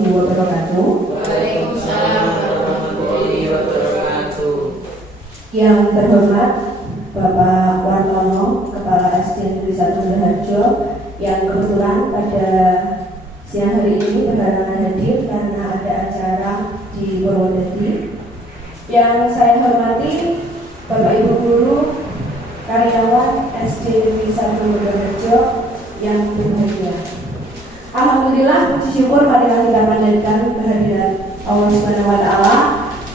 warahmatullahi wabarakatuh. Waalaikumsalam warahmatullahi wabarakatuh. Yang terhormat Bapak Wartono, Kepala SD Negeri 1 Bendaharjo, yang kebetulan pada siang hari ini berhalangan hadir karena ada acara di Purwodadi. Yang saya hormati Bapak Ibu guru, karyawan SD Negeri 1 Bendaharjo yang berbahagia. Alhamdulillah, puji syukur marilah kita panjatkan kehadiran Allah Subhanahu wa taala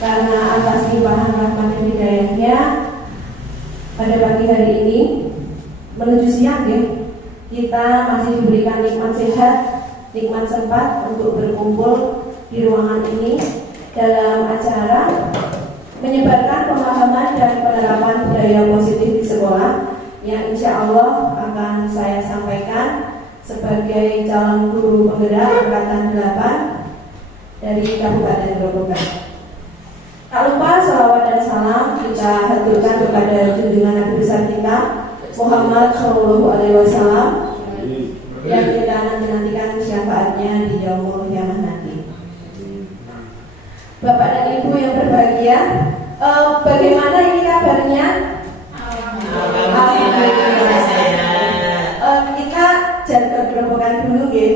karena atas limpahan rahmat dan hidayahnya pada pagi hari ini menuju siang ya, kita masih diberikan nikmat sehat, nikmat sempat untuk berkumpul di ruangan ini dalam acara menyebarkan pemahaman dan penerapan budaya positif di sekolah yang insya Allah akan saya sampaikan sebagai calon guru penggerak angkatan 8 dari Kabupaten Grobogan. Tak lupa salawat dan salam kita haturkan kepada junjungan Nabi besar kita Muhammad Shallallahu Alaihi Wasallam yang kita nantikan syafaatnya di yaumul qiyamah nanti. Bapak dan Ibu yang berbahagia, bagaimana ini kabarnya? Kita jaga Grobogan dulu ya.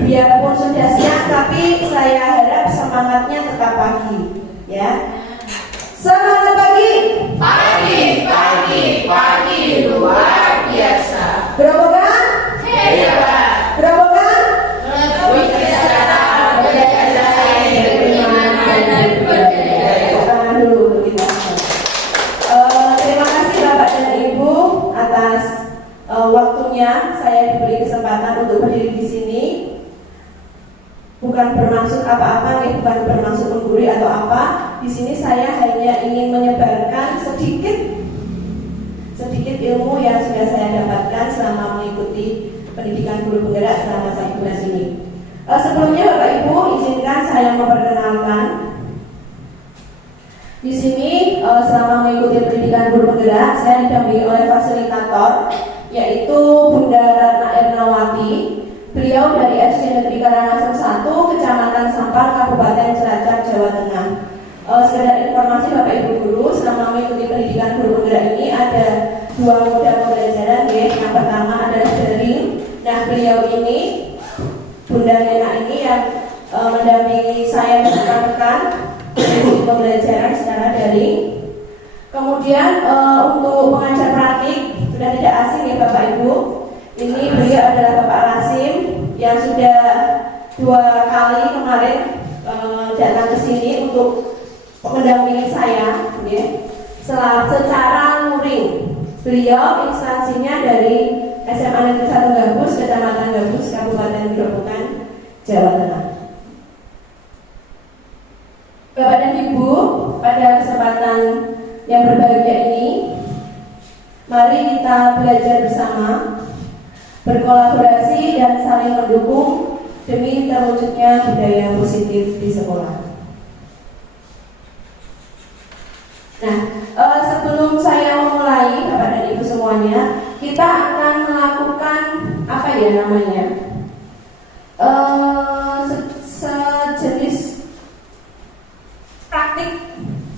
Biarpun sudah siang, tapi saya harap semangatnya tetap pagi. Ya, semangat pagi. Pagi luar biasa. Grobogan hebat. Grobogan lebih biasa. Terima kasih Bapak dan Ibu atas waktunya. Saya diberi kesempatan untuk berdiri di sini. Bukan bermaksud apa-apa, bukan bermaksud menggurui atau apa. Di sini saya hanya ingin menyebarkan sedikit ilmu yang sudah saya dapatkan selama mengikuti pendidikan guru penggerak selama 1 bulan ini. Sebelumnya Bapak Ibu, izinkan saya memperkenalkan. Di sini selama mengikuti pendidikan guru penggerak, saya didampingi oleh fasilitator, yaitu Bunda Ratna Ernawati. Beliau dari SD Negeri Karangasem 1, Kecamatan Sampang, Kabupaten Cilacap, Jawa Tengah. Sekedar informasi Bapak Ibu guru, selama mengikuti pendidikan guru penggerak ini ada 2 moda pembelajaran ya. Yang pertama adalah daring. Nah, beliau ini, Bunda Nena ini yang mendampingi saya melakukan pembelajaran secara daring. Kemudian untuk pengajar praktik sudah tidak asing ya Bapak Ibu. Ini beliau adalah Bapak Rasim yang sudah 2 kali kemarin datang ke sini untuk mendampingi saya, ya. Secara luring. Beliau instansinya dari SMA Negeri 1 Gabus, Kecamatan Gabus, Kabupaten Grobogan, Jawa Tengah. Bapak dan Ibu, pada kesempatan yang berbahagia ini, mari kita belajar bersama, berkolaborasi dan saling mendukung demi terwujudnya budaya positif di sekolah. Nah, sebelum saya memulai, Bapak dan Ibu semuanya, kita akan melakukan apa ya namanya? Sejenis praktik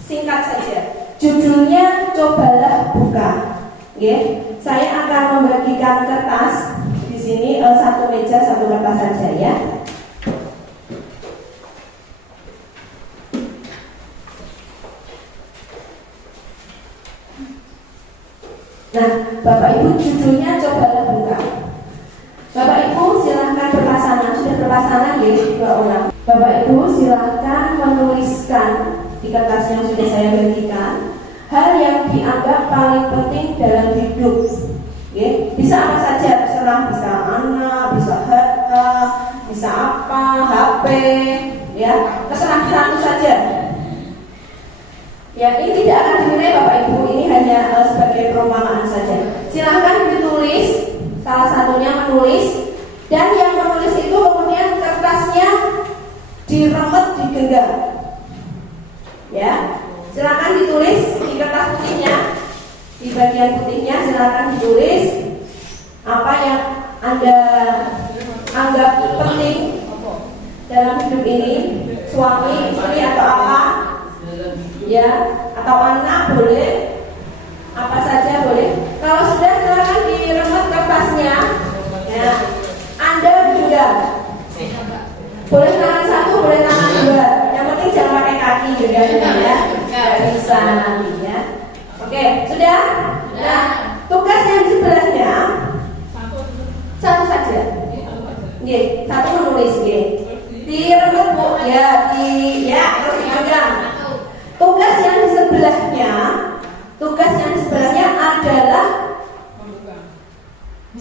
singkat saja. Judulnya cobalah buka. Ya, saya akan membagikan kertas di sini 1 meja 1 kertas saja ya. Nah, Bapak Ibu judulnya cobalah buka. Bapak Ibu silahkan berpasangan, sudah berpasangan ya 2 orang. Bapak Ibu silahkan menuliskan di kertas yang sudah saya bagikan hal yang dianggap paling penting dalam hidup. Ya, bisa apa saja, terserah, bisa anak, bisa harta, bisa apa, HP, ya, terserah 1 saja. Ya, ini tidak akan dinilai Bapak Ibu, ini hanya sebagai perumpamaan saja. Silahkan ditulis, salah satunya menulis, dan yang menulis itu kemudian kertasnya diremet, digenggam. Ya, silakan ditulis di kertas putihnya, di bagian putihnya silakan ditulis apa yang Anda anggap penting dalam hidup ini, suami, istri atau apa, ya, atau anak boleh, apa saja boleh. Kalau sudah silakan diremet kertasnya. Ya, Anda juga boleh tangan satu, boleh tangan dua. Yang penting jangan pakai kaki juga, ya. Nggak bisa nanti, ya. Oke, sudah. Nah, tugas yang di sebelahnya satu saja. Nggih, satu menulis nggih. Diremet Bu, ya, terus dipegang. Tugas yang di sebelahnya adalah,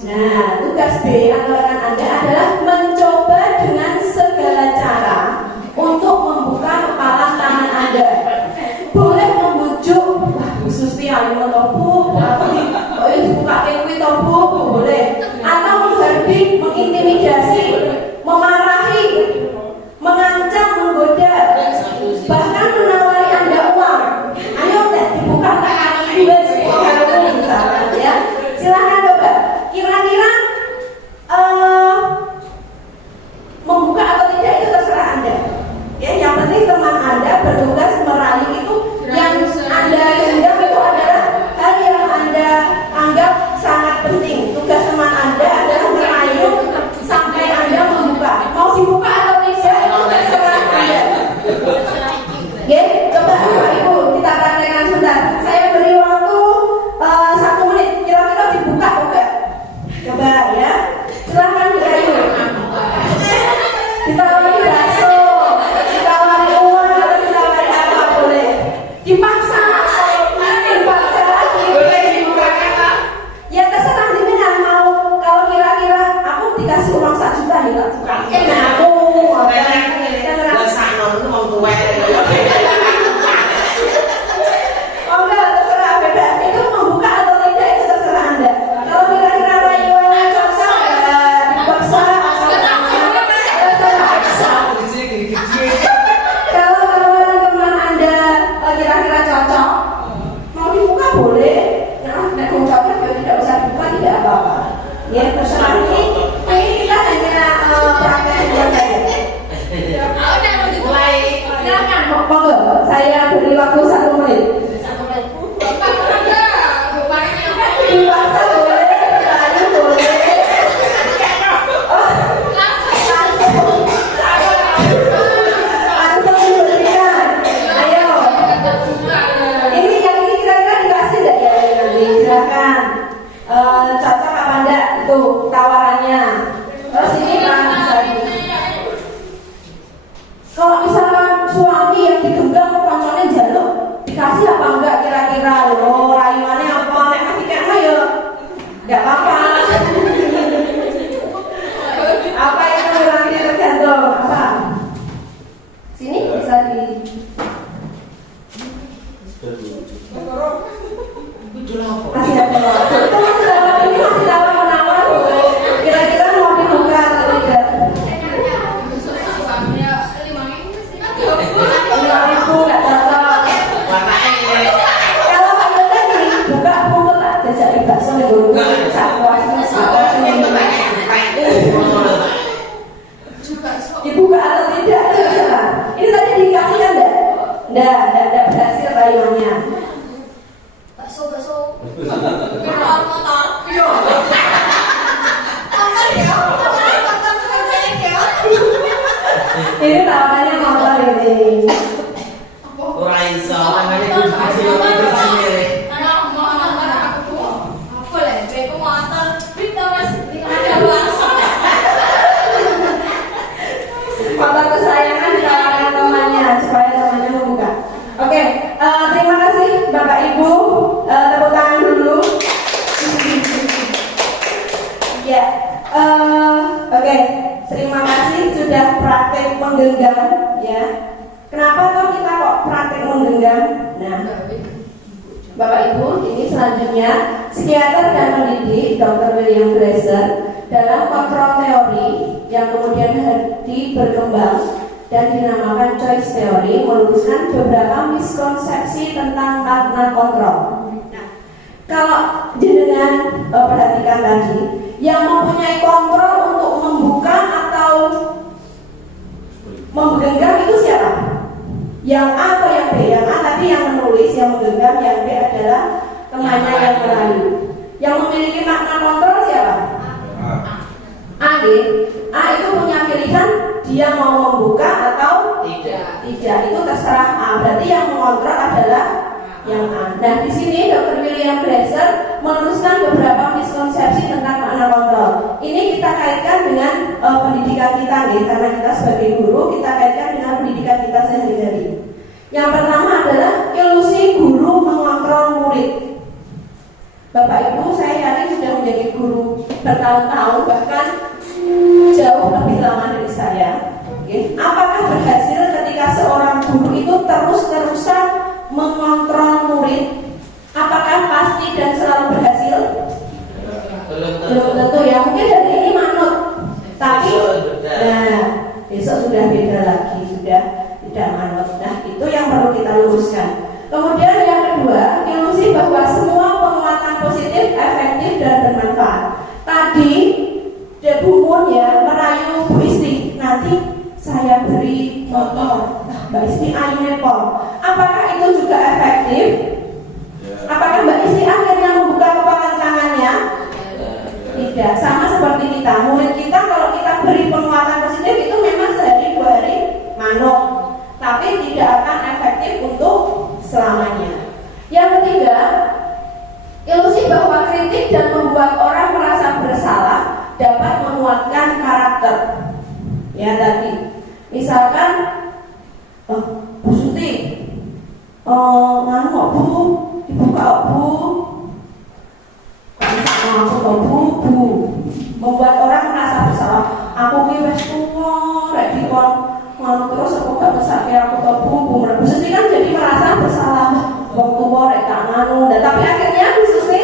nah, tugas B anggaran Anda adalah mencoba dengan segala cara untuk membuka kepala tangan Anda. Boleh membujuk, wah Bu Susti ayo tobu, kok dibuka kuwi tobu, boleh. Atau menghardik, mengintimidasi, memarahi, mengancam, menggoda, bahkan menawari Anda uang. Ayo deh dibuka tangan Anda misalkan, ya. Silakan coba. Kira-kira membuka atau tidak itu terserah Anda. Ya, yang penting teman Anda bertugas merayu itu yang Anda genggam itu adalah hal yang Anda anggap sangat penting. Tugas teman Anda adalah merayu sampai Anda membuka. Mau dibuka atau tidak itu terserah Anda. Oke, coba Bapak Ibu kita praktekkan sebentar. Saya beri waktu 1 menit. Kira-kira dibuka enggak? Coba ya. Silahkan dirayu. Ditawari bakso, ditawari uang, atau ditawari apa boleh. Dipaksa lagi. Ya terserah jenengan mau. Kalau kira-kira aku dikasih uang 1 juta ya tak buka. Aku oh enggak, terserah beda. Itu membuka atau tidak itu terserah Anda. Kalau kira-kira rayuannya cocok, dipaksa. Kalau teman Anda kira-kira cocok, mau dibuka boleh. Nah, cocok ya tidak usah dibuka, tidak apa-apa. Ya terserah. Ini kita hanya praktek saja. Silakan, monggo. Saya beri waktu 1 menit. Dipaksa boleh, tanya boleh. Langsung diberikan. Ayo. Ini yang ini kira-kira dikasih enggak ya nanti? Silakan. Cocok apa enggak itu tawarannya. Terus ini kan kalau misalkan suami yang digenggam konconnya jaluk, dikasih apa enggak kira-kira? Oh, rayuannya apa? Nek kasih kena ya enggak apa-apa. Apa itu orangnya tergantung apa? Sini bisa di kasih apa? Itu masih dalam ini masih dalam menawar. Kira-kira mau dibuka atau tidak? 5.000 nggak cocok. Kalau Pak Yoga dibuka pukul tak jajak di bakso nih dulu. Dibuka atau tidak itu terserah. Ini tadi dikasih kan enggak berhasil rayuannya. Bakso. Ini tawarannya motor ini. Raiso, tangannya itu kasih orang bersendiri. Motor kesayangan ditawarkan temannya supaya temannya membuka. Oke, terima kasih Bapak Ibu. Tepuk tangan dulu. Ya, oke. Terima kasih sudah praktek menggenggam, ya. Kenapa kita kok praktek menggenggam? Nah, Bapak Ibu, ini selanjutnya psikiater dan pendidik Dr. William Glaser dalam kontrol teori yang kemudian berkembang dan dinamakan choice theory meluruskan beberapa miskonsepsi tentang makna kontrol. Nah, kalau jenengan perhatikan tadi, yang mempunyai kontrol untuk membuka atau Yang A atau yang B? Yang A tadi yang menulis, yang menggenggam, yang B adalah temannya yang merayu. Yang memiliki makna kontrol siapa? A. A itu punya pilihan dia mau membuka atau tidak. Itu terserah A. Berarti yang mengontrol adalah yang A. Nah, di sini Dr. William Glasser meluruskan beberapa miskonsepsi tentang makna kontrol. Ini kita kaitkan dengan pendidikan kita nih, karena kita sebagai guru kita kaitkan dengan pendidikan kita sehari-hari. Yang pertama adalah ilusi guru mengontrol murid. Bapak Ibu, saya yakin sudah menjadi guru bertahun-tahun, bahkan jauh lebih lama dari saya. Apakah berhasil ketika seorang guru itu terus-terusan mengontrol murid? Apakah pasti dan selalu berhasil? Belum tentu ya. Mungkin hari ini manut, tapi besok sudah beda lagi, sudah tidak manut. Nah, itu yang perlu kita luruskan. Kemudian yang kedua, ilusi bahwa semua penguatan positif, efektif dan bermanfaat. Tadi Bu Mun ya merayu Bu Isti, nanti saya beri motor, Mbak Isti ayu nepal. Apakah itu juga efektif? Apakah Mbak Isti akhirnya membuka kepalan tangannya? Tidak. Sama seperti kita, murid kita kalau kita beri penguatan positif itu memang sehari 2 hari manut, tapi tidak akan efektif untuk selamanya. Yang ketiga, ilusi bahwa kritik dan membuat orang merasa bersalah dapat menguatkan karakter. Ya tadi, misalkan, Bu Suti, nganu Bu, dibuka Bu, Bu, membuat orang merasa bersalah. Aku ki wis tuwa, rek dikon ngono terus aku gak besake aku ke Bu. Bu Suti kan jadi merasa bersalah. Wong tuwa rek tak nganu, tapi akhirnya Bu Suti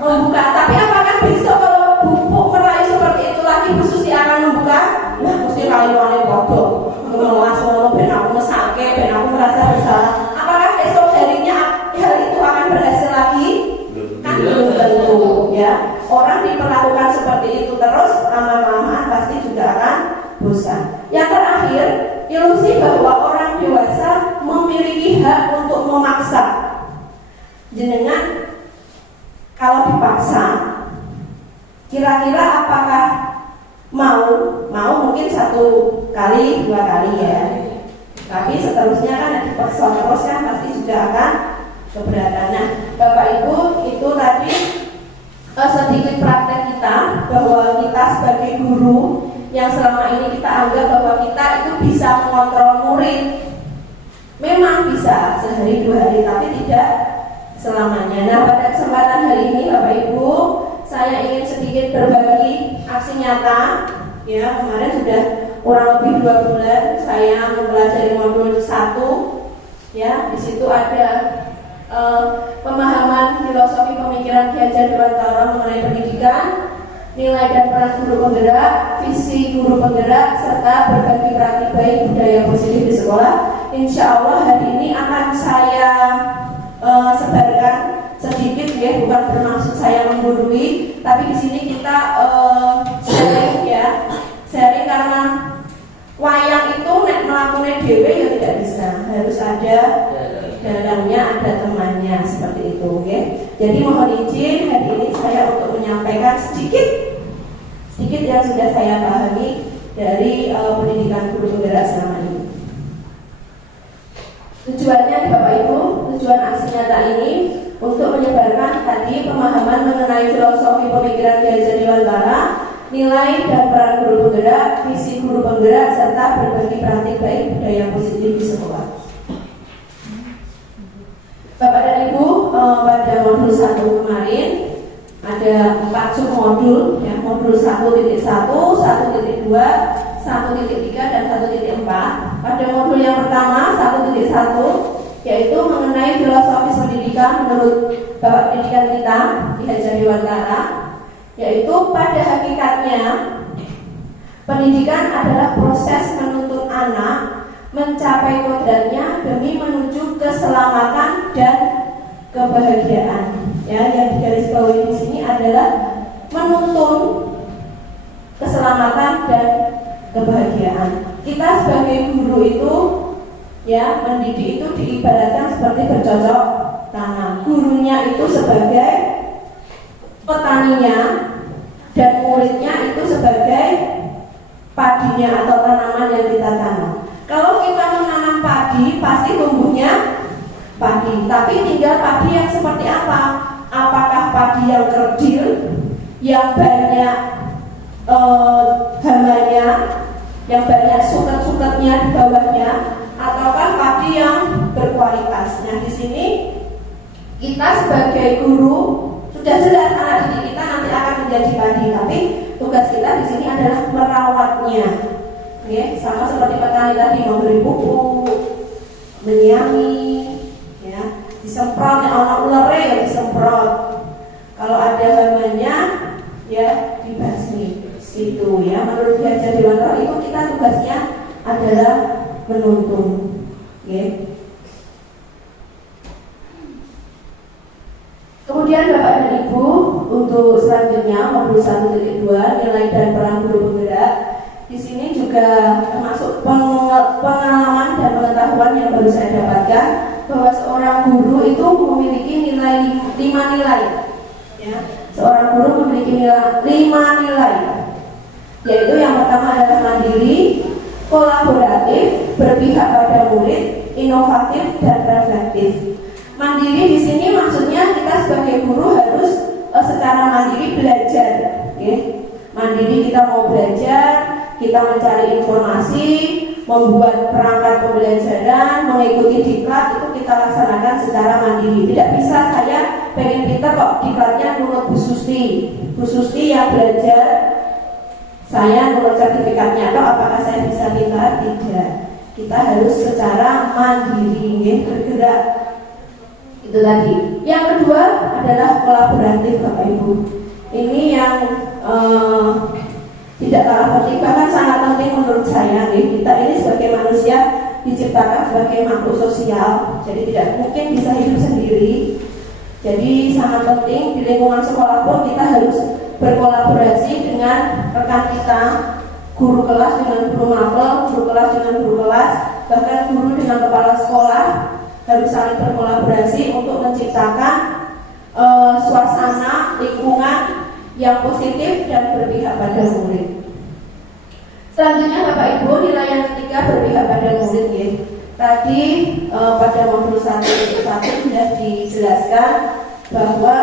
membuka. Tapi apakah besok kalau Bu merayu seperti itu lagi Bu Suti akan membuka? Nah, mesti rayuane padha. Ngelas ngono ben aku mesake, ben aku merasa bersalah. Apakah esok harinya hal itu akan berhasil lagi? Kan belum tentu ya. Orang diperlakukan seperti itu terus, lama-lama pasti juga akan bosan. Yang terakhir, ilusi bahwa orang dewasa memiliki hak untuk memaksa. Jenengan kalau dipaksa, kira-kira apakah mau mungkin 1 kali, 2 kali ya. Tapi seterusnya kan dipaksa terus kan pasti juga akan keberatan. Nah, Bapak Ibu, itu tadi sedikit praktek kita bahwa kita sebagai guru yang selama ini kita anggap bahwa kita itu bisa mengontrol murid. Memang bisa sehari 2 hari, tapi tidak selamanya. Nah, pada kesempatan hari ini Bapak Ibu, saya ingin sedikit berbagi aksi nyata. Ya, kemarin sudah kurang lebih 2 bulan saya mempelajari modul 1. Ya, di situ ada pemahaman filosofi pemikiran Ki Hajar Dewantara mengenai pendidikan, nilai dan peran guru penggerak, visi guru penggerak, serta berbagi praktik baik budaya positif di sekolah. Insya Allah hari ini akan saya sebarkan sedikit ya, bukan bermaksud saya menggurui, tapi di sini kita sharing ya, sharing karena wayang itu nek melakukannya dewe ya tidak bisa, harus ada dalamnya, ada temannya seperti itu. Okay? Jadi mohon izin hari ini saya untuk menyampaikan sedikit yang sudah saya pahami dari pendidikan guru penggerak selama ini. Tujuannya Bapak Ibu, tujuan aksi nyata ini untuk menyebarkan tadi pemahaman mengenai filosofi pemikiran Ki Hajar Dewantara, nilai dan peran guru penggerak, visi guru penggerak, serta berbagi praktik baik budaya positif di sekolah. Bapak dan Ibu, pada modul 1 kemarin ada 4 submodul ya, modul 1.1, 1.2, 1.3 dan 1.4. Pada modul yang pertama 1.1 yaitu mengenai filosofis pendidikan menurut Bapak Pendidikan kita Ki Hajar Dewantara, yaitu pada hakikatnya pendidikan adalah proses menuntun anak mencapai kodratnya demi menuju keselamatan dan kebahagiaan. Ya, yang digarisbawahi di sini adalah menuntun keselamatan dan kebahagiaan. Kita sebagai guru itu Ya, mendidik itu diibaratkan seperti bercocok tanam. Gurunya itu sebagai petaninya dan muridnya itu sebagai padinya atau tanaman yang kita tanam. Kalau kita menanam padi, pasti tumbuhnya padi. Tapi tinggal padi yang seperti apa? Apakah padi yang kerdil, yang banyak hambanya, yang banyak suket-suketnya di bawahnya, ataukah padi yang berkualitas? Nah, di sini kita sebagai guru sudah jelas anak didik kita nanti akan menjadi padi, tapi tugas kita di sini adalah merawatnya. Oke, sama seperti petani tadi, memberi pupuk, menyiami, ya, disemprot, orang ular ya disemprot. Kalau ada hambanya, ya dibasmi. Itu ya, menurut Ki Hajar Dewantara itu kita tugasnya adalah menuntun. Oke. Kemudian Bapak dan Ibu, untuk selanjutnya modul 1.2 nilai dan peran guru penggerak. Di sini juga termasuk pengalaman dan pengetahuan yang baru saya dapatkan bahwa seorang guru itu memiliki nilai 5 nilai. Ya, seorang guru memiliki 5 nilai, yaitu yang pertama adalah mandiri, kolaboratif, berpihak pada murid, inovatif dan reflektif. Mandiri di sini maksudnya kita sebagai guru harus secara mandiri belajar. Okay? Mandiri kita mau belajar, kita mencari informasi, membuat perangkat pembelajaran, mengikuti diklat, itu kita laksanakan secara mandiri. Tidak bisa saya pengen pintar kok diklatnya nurut Bu Susti. Bu Susti yang belajar, saya nurut sertifikatnya, atau apakah saya bisa pintar? Tidak. Kita harus secara mandiri, bergerak. Itu tadi. Yang kedua adalah kolaboratif, Bapak Ibu. Ini yang tidak kalah penting, bahkan sangat penting menurut saya. Kita ini sebagai manusia diciptakan sebagai makhluk sosial, jadi tidak mungkin bisa hidup sendiri. Jadi sangat penting di lingkungan sekolah pun kita harus berkolaborasi dengan rekan kita, guru kelas dengan guru mapel, guru kelas dengan guru kelas, bahkan guru dengan kepala sekolah harus saling berkolaborasi untuk menciptakan suasana lingkungan yang positif dan berpihak pada murid. Selanjutnya Bapak Ibu, nilai yang ketiga berpihak pada murid ya. Tadi pada modul 1 sudah dijelaskan bahwa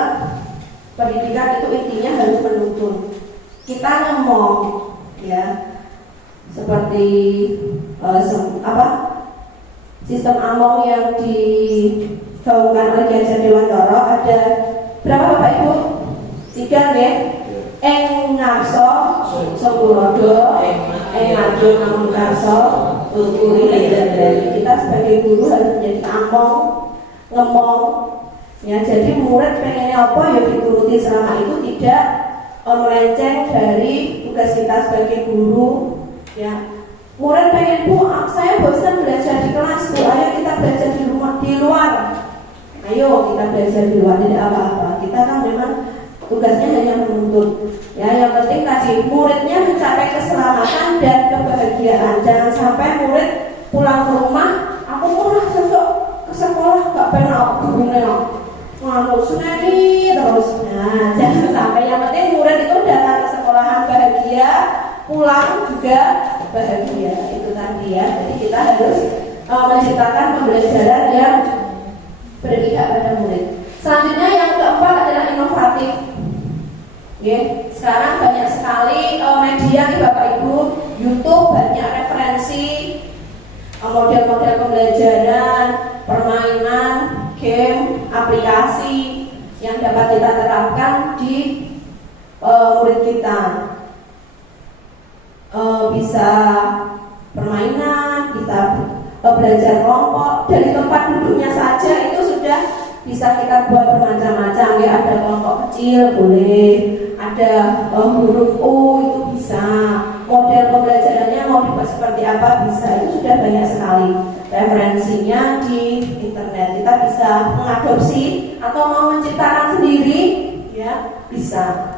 pendidikan itu intinya harus menuntun. Kita ngomong ya, seperti sistem among yang digaungkan oleh Ki Hajar Dewantara. Ada berapa Bapak Ibu? 3 ya. Eng ngarso sekurodo, eng ngado namun karso ukuri dari. Kita sebagai guru harus menjadi among, ngomong ya. Jadi murid pengennya apa ya dituruti, selama itu tidak melenceng dari tugas kita sebagai guru ya. Murid pengen, Bu, saya bosan belajar di kelas, Bu, ayo kita belajar di rumah, di luar. Ayo kita belajar di luar, tidak apa-apa. Kita kan memang tugasnya hanya menuntut. Ya, yang penting tadi muridnya mencapai keselamatan dan kebahagiaan. Jangan sampai murid pulang ke rumah, aku pernah sesuk ke sekolah gak pernah gurunya nganu sunani terus. Nah, jangan sampai. Yang penting murid itu datang ke sekolahan bahagia, pulang juga bahagia. Itu tadi ya. Jadi kita harus menciptakan pembelajaran yang berpihak pada murid. Selanjutnya yang keempat adalah inovatif. Ya, sekarang banyak sekali media nih Bapak Ibu, YouTube banyak referensi model-model pembelajaran, permainan, game, aplikasi yang dapat kita terapkan di murid kita. Bisa permainan, kita belajar kelompok, dari tempat duduknya saja itu sudah bisa kita buat bermacam-macam ya. Ada kelompok kecil boleh, ada huruf U itu bisa, model pembelajarannya mau dibuat seperti apa bisa, itu sudah banyak sekali referensinya di internet. Kita bisa mengadopsi atau mau menciptakan sendiri ya, bisa.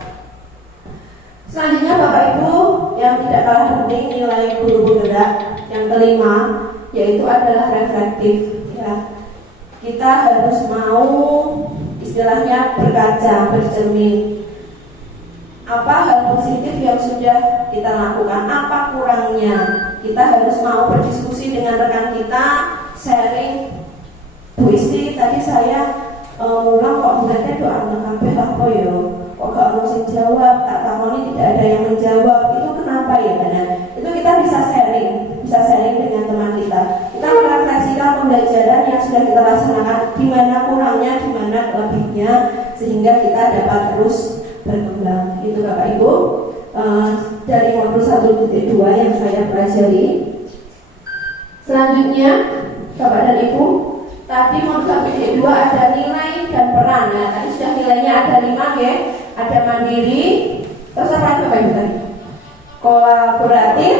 Selanjutnya Bapak Ibu, yang tidak kalah penting nilai guru penggerak. Yang kelima, yaitu adalah reflektif ya. Kita harus mau istilahnya berkaca, bercermin. Apa hal positif yang sudah kita lakukan, apa kurangnya. Kita harus mau berdiskusi dengan rekan kita, sharing. Bu Isti, tadi saya ulang kok bulannya doa kabeh apa ya? Kok gak mau jawab, tak takoni tidak ada yang menjawab. Itu kenapa ya? Nah, itu kita bisa sharing dengan teman kita. Kita merefleksikan pembelajaran yang sudah kita laksanakan, di mana kurangnya, di mana lebihnya, sehingga kita dapat terus berkembang. Itu Bapak Ibu dari modul 1.2 yang saya pelajari. Selanjutnya Bapak dan Ibu, tadi modul 1.2 ada nilai dan peran. Nah, tadi sudah nilainya ada 5 ya. Ada mandiri, terus apa Bapak Ibu tadi? Kolaboratif,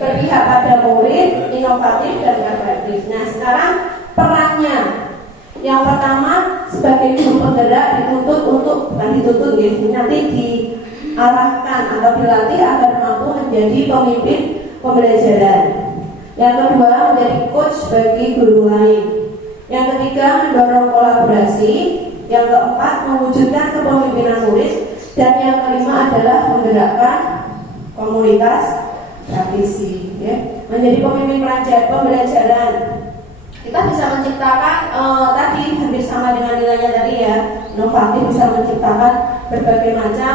berpihak pada murid, inovatif dan kreatif. Nah, sekarang perannya. Yang pertama, sebagai guru penggerak dituntut untuk, bukan dituntut ya, nanti diarahkan atau dilatih agar mampu menjadi pemimpin pembelajaran. Yang kedua, menjadi coach bagi guru lain. Yang ketiga, mendorong kolaborasi. Yang keempat, mewujudkan kepemimpinan murid. Dan yang kelima adalah menggerakkan komunitas praktisi ya. Menjadi pemimpin pembelajaran. Kita bisa menciptakan tadi hampir sama dengan nilainya tadi ya. Inovatif, bisa menciptakan berbagai macam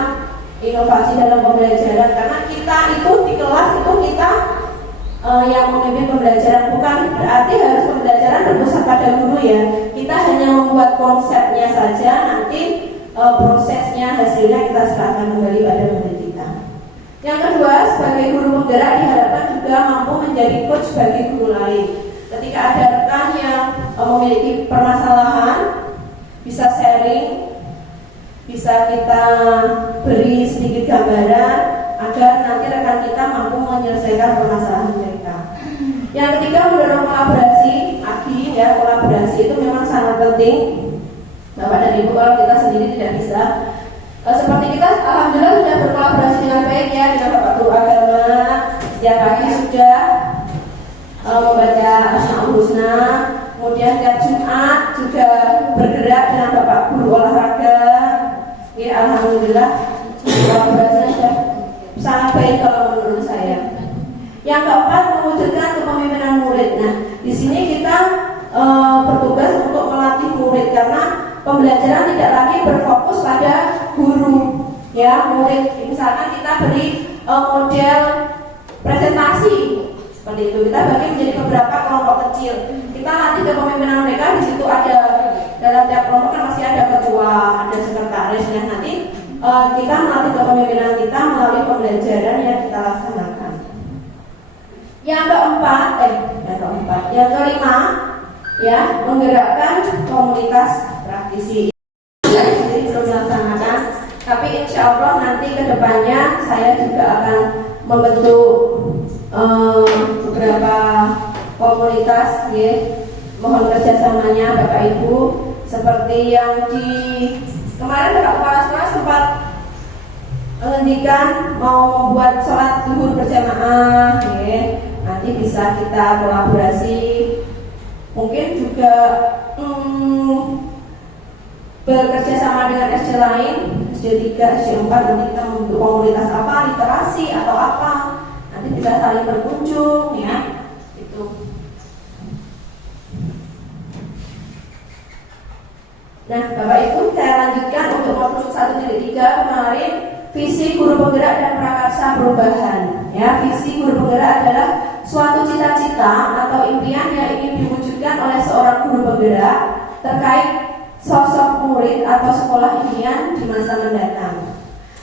inovasi dalam pembelajaran. Karena kita itu di kelas itu kita yang memimpin pembelajaran, bukan berarti harus pembelajaran berpusat pada guru ya. Kita hanya membuat konsepnya saja, nanti prosesnya, hasilnya kita serahkan kembali pada murid kita. Yang kedua, sebagai guru penggerak diharapkan juga mampu menjadi coach bagi guru lain. Ketika ada rekan yang memiliki permasalahan, bisa sharing, bisa kita beri sedikit gambaran agar nanti rekan kita mampu menyelesaikan permasalahan mereka. Yang ketiga, mendorong kolaborasi. Ya, kolaborasi itu memang sangat penting. Bapak dan Ibu, kalau kita sendiri tidak bisa. Seperti kita, alhamdulillah sudah berkolaborasi dengan baik ya dengan Bapak Guru Agama. Setiap pagi sudah membaca Asmaul Husna. Kemudian setiap Jumat juga bergerak dengan Bapak Guru Olahraga. Ya, alhamdulillah kolaborasinya sudah sangat baik kalau menurut saya. Yang keempat, mewujudkan kepemimpinan murid. Nah, di sini kita bertugas untuk melatih murid karena pembelajaran tidak lagi berfokus pada guru, ya murid. Misalkan kita beri model presentasi seperti itu, kita bagi menjadi beberapa kelompok kecil. Kita latih kepemimpinan mereka. Di situ ada dalam tiap kelompok kan masih ada ketua, ada sekretaris. Dan nanti kita melatih kepemimpinan kita melalui pembelajaran yang kita laksanakan. Yang kelima, ya menggerakkan komunitas praktisi. Jadi belum dilaksanakan, tapi insya Allah nanti kedepannya saya juga akan membentuk beberapa komunitas, ya. Mohon kerjasamanya Bapak Ibu, seperti yang di kemarin Bapak Kepala Sekolah sempat menghentikan mau membuat sholat zuhur berjamaah, ya. Nanti bisa kita kolaborasi. Mungkin juga bekerja sama dengan SD lain, SD 3, SD 4, nanti kita membentuk komunitas apa, literasi atau apa, nanti bisa saling berkunjung ya, itu. Nah Bapak Ibu, saya lanjutkan untuk modul 1.3 kemarin, visi guru penggerak dan prakarsa perubahan. Ya, visi guru penggerak adalah suatu cita-cita atau impian yang ingin diwujudkan oleh seorang guru penggerak terkait sosok murid atau sekolah impian di masa mendatang.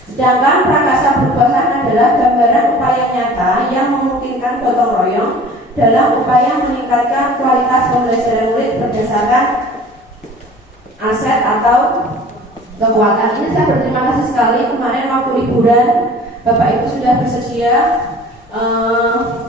Sedangkan prakarsa perubahan adalah gambaran upaya nyata yang memungkinkan gotong royong dalam upaya meningkatkan kualitas pembelajaran murid berdasarkan aset atau kekuatan. Ini saya berterima kasih sekali, kemarin waktu liburan Bapak Ibu sudah bersedia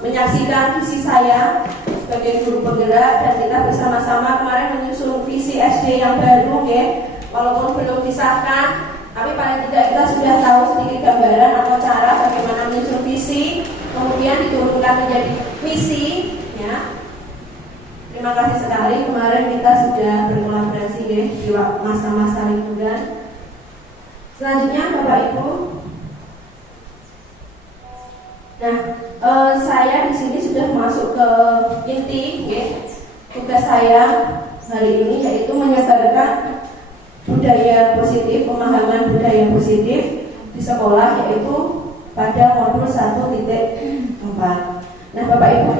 menyaksikan visi saya sebagai guru penggerak, dan kita bersama-sama kemarin menyusun visi SD yang baru ya. Walaupun belum disahkan, tapi paling tidak kita sudah tahu sedikit gambaran atau cara bagaimana menyusun visi, kemudian diturunkan menjadi misi, selanjutnya. Terima kasih sekali, kemarin kita sudah berkolaborasi ya, di masa-masa liburan. Selanjutnya Bapak Ibu. Nah, saya di sini sudah masuk ke inti ya. Tugas saya hari ini yaitu menyebarkan budaya positif, pemahaman budaya positif di sekolah, yaitu pada modul 1.4. Nah, Bapak Ibu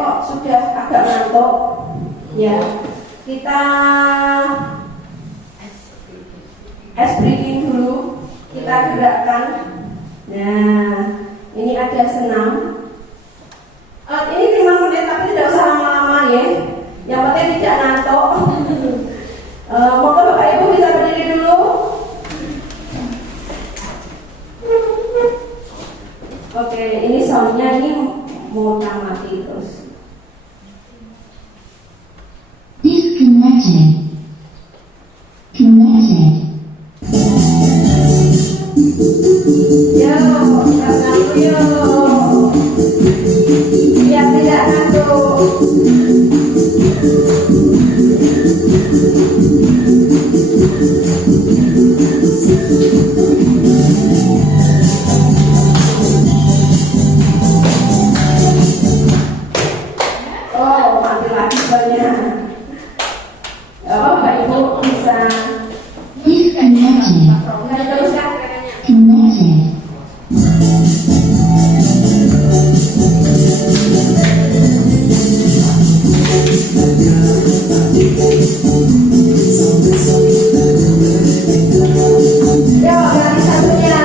kok sudah agak ngantuk ya. Kita ice breaking dulu, kita gerakkan. Nah, ini ada senam. Ini 5 menit tapi tidak usah lama-lama ya. Yang penting tidak ngantuk. Monggo Bapak Ibu bisa berdiri dulu. Oke, ini soundnya ini mau mati terus. Disconnected. Connected. Yo, kita ngantuk yo. Biar tidak ngantuk. Oh, mati lagi banyak. Bapak Ibu bisa Disconnected. teruskan. Connected. Yo, ganti satunya.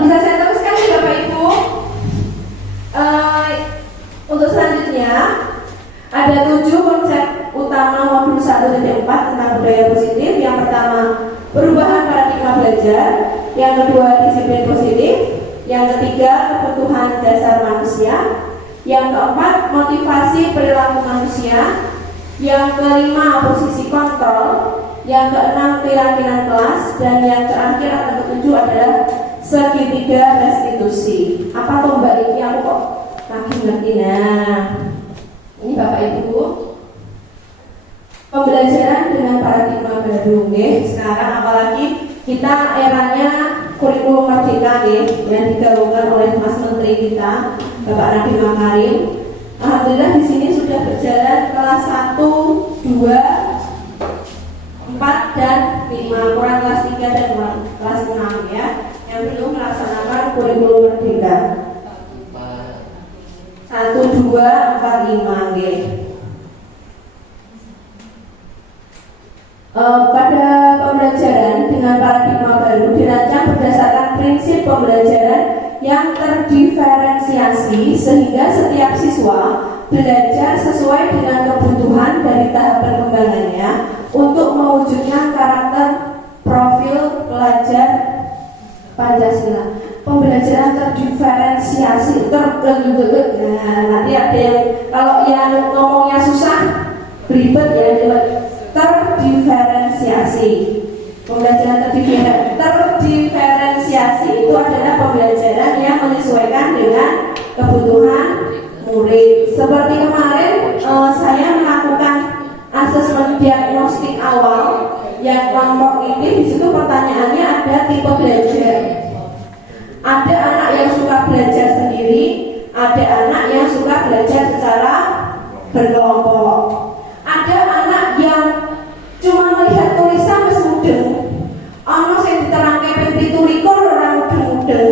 Bisa saya teruskan nih Bapak Ibu. Untuk selanjutnya ada 7 konsep utama modul 1.4 tentang budaya positif. Yang pertama, perubahan paradigma belajar. Yang kedua, disiplin positif. Yang ketiga, kebutuhan dasar manusia. Yang keempat, motivasi perilaku manusia. Yang kelima, posisi kontrol. Yang keenam, keyakinan kelas. Dan yang terakhir atau ketujuh adalah segitiga restitusi. Apa tuh Mbak Riki? Aku kok lagi ngerti. Nah, ini Bapak Ibu, pembelajaran dengan paradigma baru. Sekarang apalagi kita eranya kurikulum merdeka yang digaungkan oleh Mas Menteri kita, Bapak Nadiem Makarim. Alhamdulillah di sini sudah berjalan kelas 1, 2, 4 dan 5, kurang kelas 3 dan kelas 6 ya, yang belum melaksanakan kurikulum merdeka. 1, 2, 4, 5 pada pembelajaran dengan paradigma baru dirancang berdasarkan prinsip pembelajaran yang terdiferensiasi sehingga setiap siswa belajar sesuai dengan kebutuhan dari tahap perkembangannya untuk mewujudkan karakter profil pelajar Pancasila. Pembelajaran terdiferensiasi, nanti ada yang kalau yang ngomongnya susah beribet ya, terdiferensiasi. Pembelajaran terdiferensiasi itu adalah pembelajaran yang menyesuaikan dengan kebutuhan murid. Seperti kemarin saya melakukan asesmen diagnostik awal yang kelompok ini, di situ pertanyaannya ada tipe belajar. Ada anak yang suka belajar sendiri, ada anak yang suka belajar secara berkelompok. Ada anak yang cuma melihat tulisan wis mudeng. Ana sing diterangke ping 17 ora mudeng-mudeng.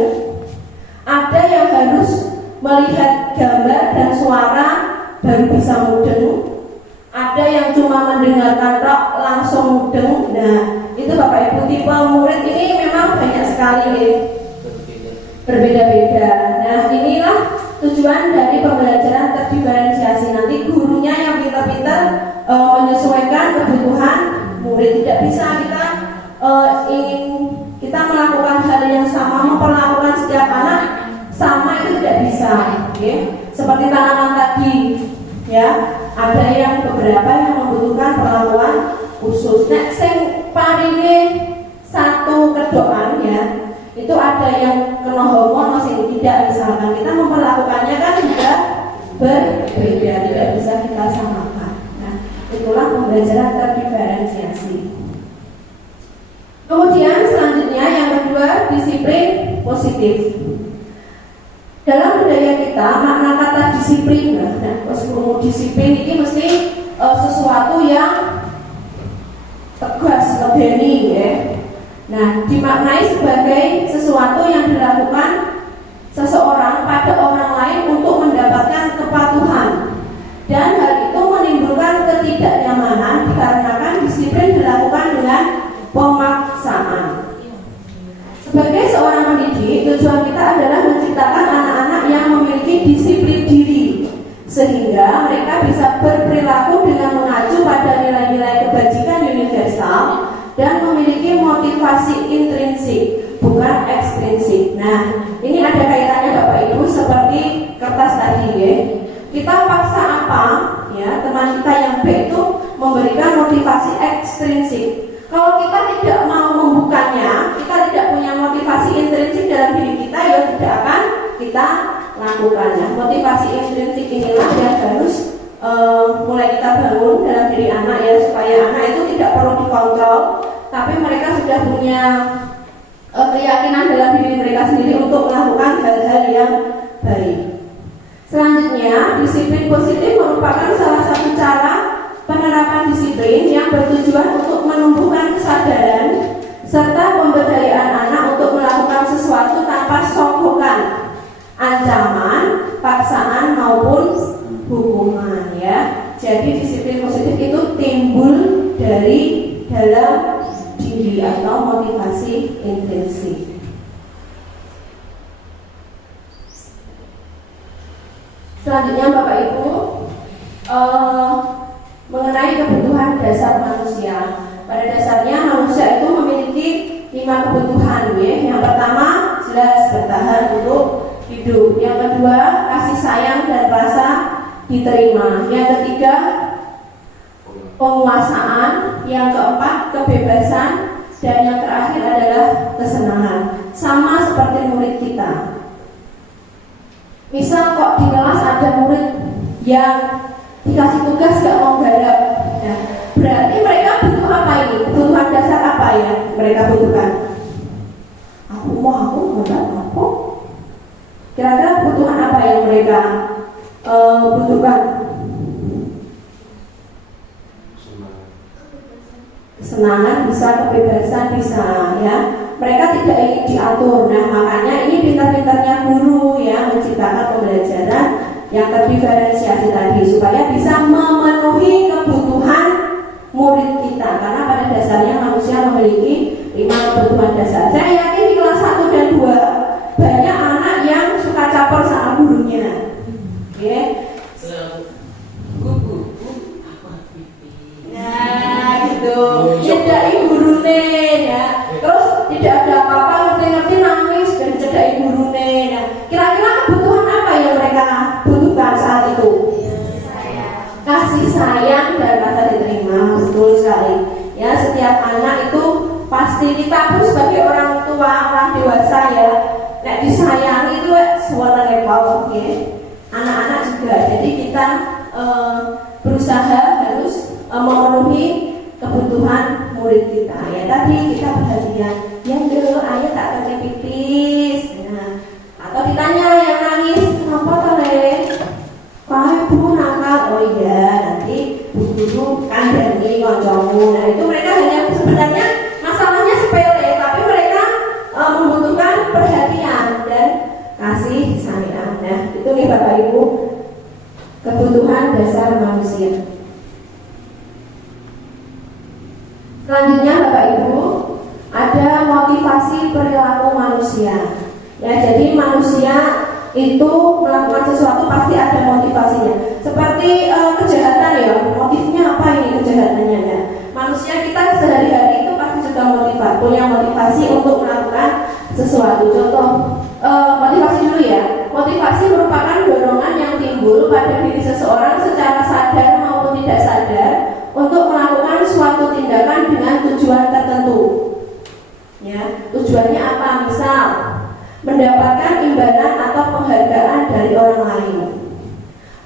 Ada yang harus melihat gambar dan suara baru bisa mudeng. Ada yang cuma mendengarkan tok langsung mudeng. Nah, itu Bapak Ibu, tipe murid ini memang banyak sekali ya. Berbeda-beda. Nah, inilah tujuan dari pembelajaran terdiferensiasi. Nanti gurunya yang pintar-pintar menyesuaikan kebutuhan murid. Tidak bisa kita ingin kita melakukan hal yang sama, memperlakukan setiap anak sama, itu tidak bisa. Okay? Seperti tanaman tadi, ya, ada yang beberapa yang membutuhkan perlakuan khusus. Nek sing parine satu kedoan ya, itu ada yang kena hormon, masih tidak. Misalkan kita memperlakukannya kan juga berbeda, tidak bisa kita samakan. Nah, itulah pembelajaran terdiferensiasi. Kemudian selanjutnya yang kedua, disiplin positif. Dalam budaya kita, makna kata disiplin, disiplin ini mesti sesuatu yang tegas, medeni ya. Nah, dimaknai sebagai sesuatu yang dilakukan seseorang pada orang lain untuk mendapatkan kepatuhan, dan hal itu menimbulkan ketidaknyamanan dikarenakan disiplin dilakukan dengan pemaksaan. Sebagai seorang pendidik, tujuan kita adalah menciptakan anak-anak yang memiliki disiplin diri, sehingga mereka bisa berperilaku dengan mengacu pada nilai-nilai kebajikan universal dan memiliki motivasi intrinsik, bukan ekstrinsik. Nah, ini ada kaitannya Bapak Ibu seperti kertas tadi ya. Kita paksa apa? Ya, teman kita yang B itu memberikan motivasi ekstrinsik. Kalau kita tidak mau membukanya, kita tidak punya motivasi intrinsik dalam diri kita, ya tidak akan kita lakukannya. Motivasi intrinsik inilah yang harus mulai kita bangun dalam diri anak ya, supaya anak itu tidak perlu dikontrol, tapi mereka sudah punya keyakinan dalam diri mereka sendiri untuk melakukan hal-hal yang baik. Selanjutnya, disiplin positif merupakan salah satu cara penerapan disiplin yang bertujuan untuk menumbuhkan kesadaran serta pemberdayaan anak untuk melakukan sesuatu tanpa sokokan, ancaman, paksaan maupun hukuman ya. Jadi disiplin positif itu timbul dari dalam diri atau motivasi intrinsik. Selanjutnya Bapak Ibu, mengenai kebutuhan dasar manusia. Pada dasarnya manusia itu memiliki 5 kebutuhan ya. Yang pertama jelas bertahan untuk hidup. Yang kedua kasih sayang dan rasa diterima. Yang ketiga penguasaan. Yang keempat kebebasan. Dan yang terakhir adalah kesenangan. Sama seperti murid kita. Misal kok di kelas ada murid yang dikasih tugas gak mau garap, nah, berarti mereka butuh apa ini? Kebutuhan dasar apa ya mereka butuhkan? Aku garap apa? Kira-kira kebutuhan apa yang mereka butuhkan? Kesenangan bisa, kebebasan bisa ya. Mereka tidak ingin diatur. Nah, makanya ini pintar-pintarnya guru ya menciptakan pembelajaran yang terdiferensiasi tadi supaya bisa memenuhi kebutuhan murid kita, karena pada dasarnya manusia memiliki 5 kebutuhan dasar. Saya yakin di kelas 1 dan 2 banyak anak yang suka caper sama gurunya. Oke. Nah, gitu. Nyedaki gurune ya. Terus tidak ada apa-apa, ngerti-ngerti nangis dan cedaki gurune. Nah, kira-kira kebutuhan apa yang mereka butuhkan saat itu? Kasih sayang dan rasa diterima. Betul sekali. dewasa ya, nek disayangi itu suara level ya. Anak-anak juga. Jadi kita berusaha harus memenuhi kebutuhan murid kita. Ya tadi kita perhatian, ya dulu ayo tak pakai pipis. Nah, atau ditanya yang nangis, kenapa tole? Pak Bu nakal. Oh iya, nanti Bu Guru kan dari koncomu. Nah itu mereka hanya sebenarnya masalahnya sepele, tapi mereka membutuhkan perhatian dan kasih sayang. Nah itu nih Bapak Ibu, kebutuhan dasar manusia. Selanjutnya Bapak Ibu, ada motivasi perilaku manusia. Ya, jadi manusia itu melakukan sesuatu pasti ada motivasinya. Seperti kejahatan ya, motifnya apa ini kejahatannya ya? Manusia kita sehari-hari itu pasti juga punya motivasi untuk melakukan sesuatu. Contoh, motivasi dulu ya. Motivasi merupakan dorongan yang timbul pada diri seseorang secara sadar maupun tidak sadar untuk melakukan suatu tindakan dengan tujuan tertentu. Ya, tujuannya apa? Misal mendapatkan imbalan atau penghargaan dari orang lain.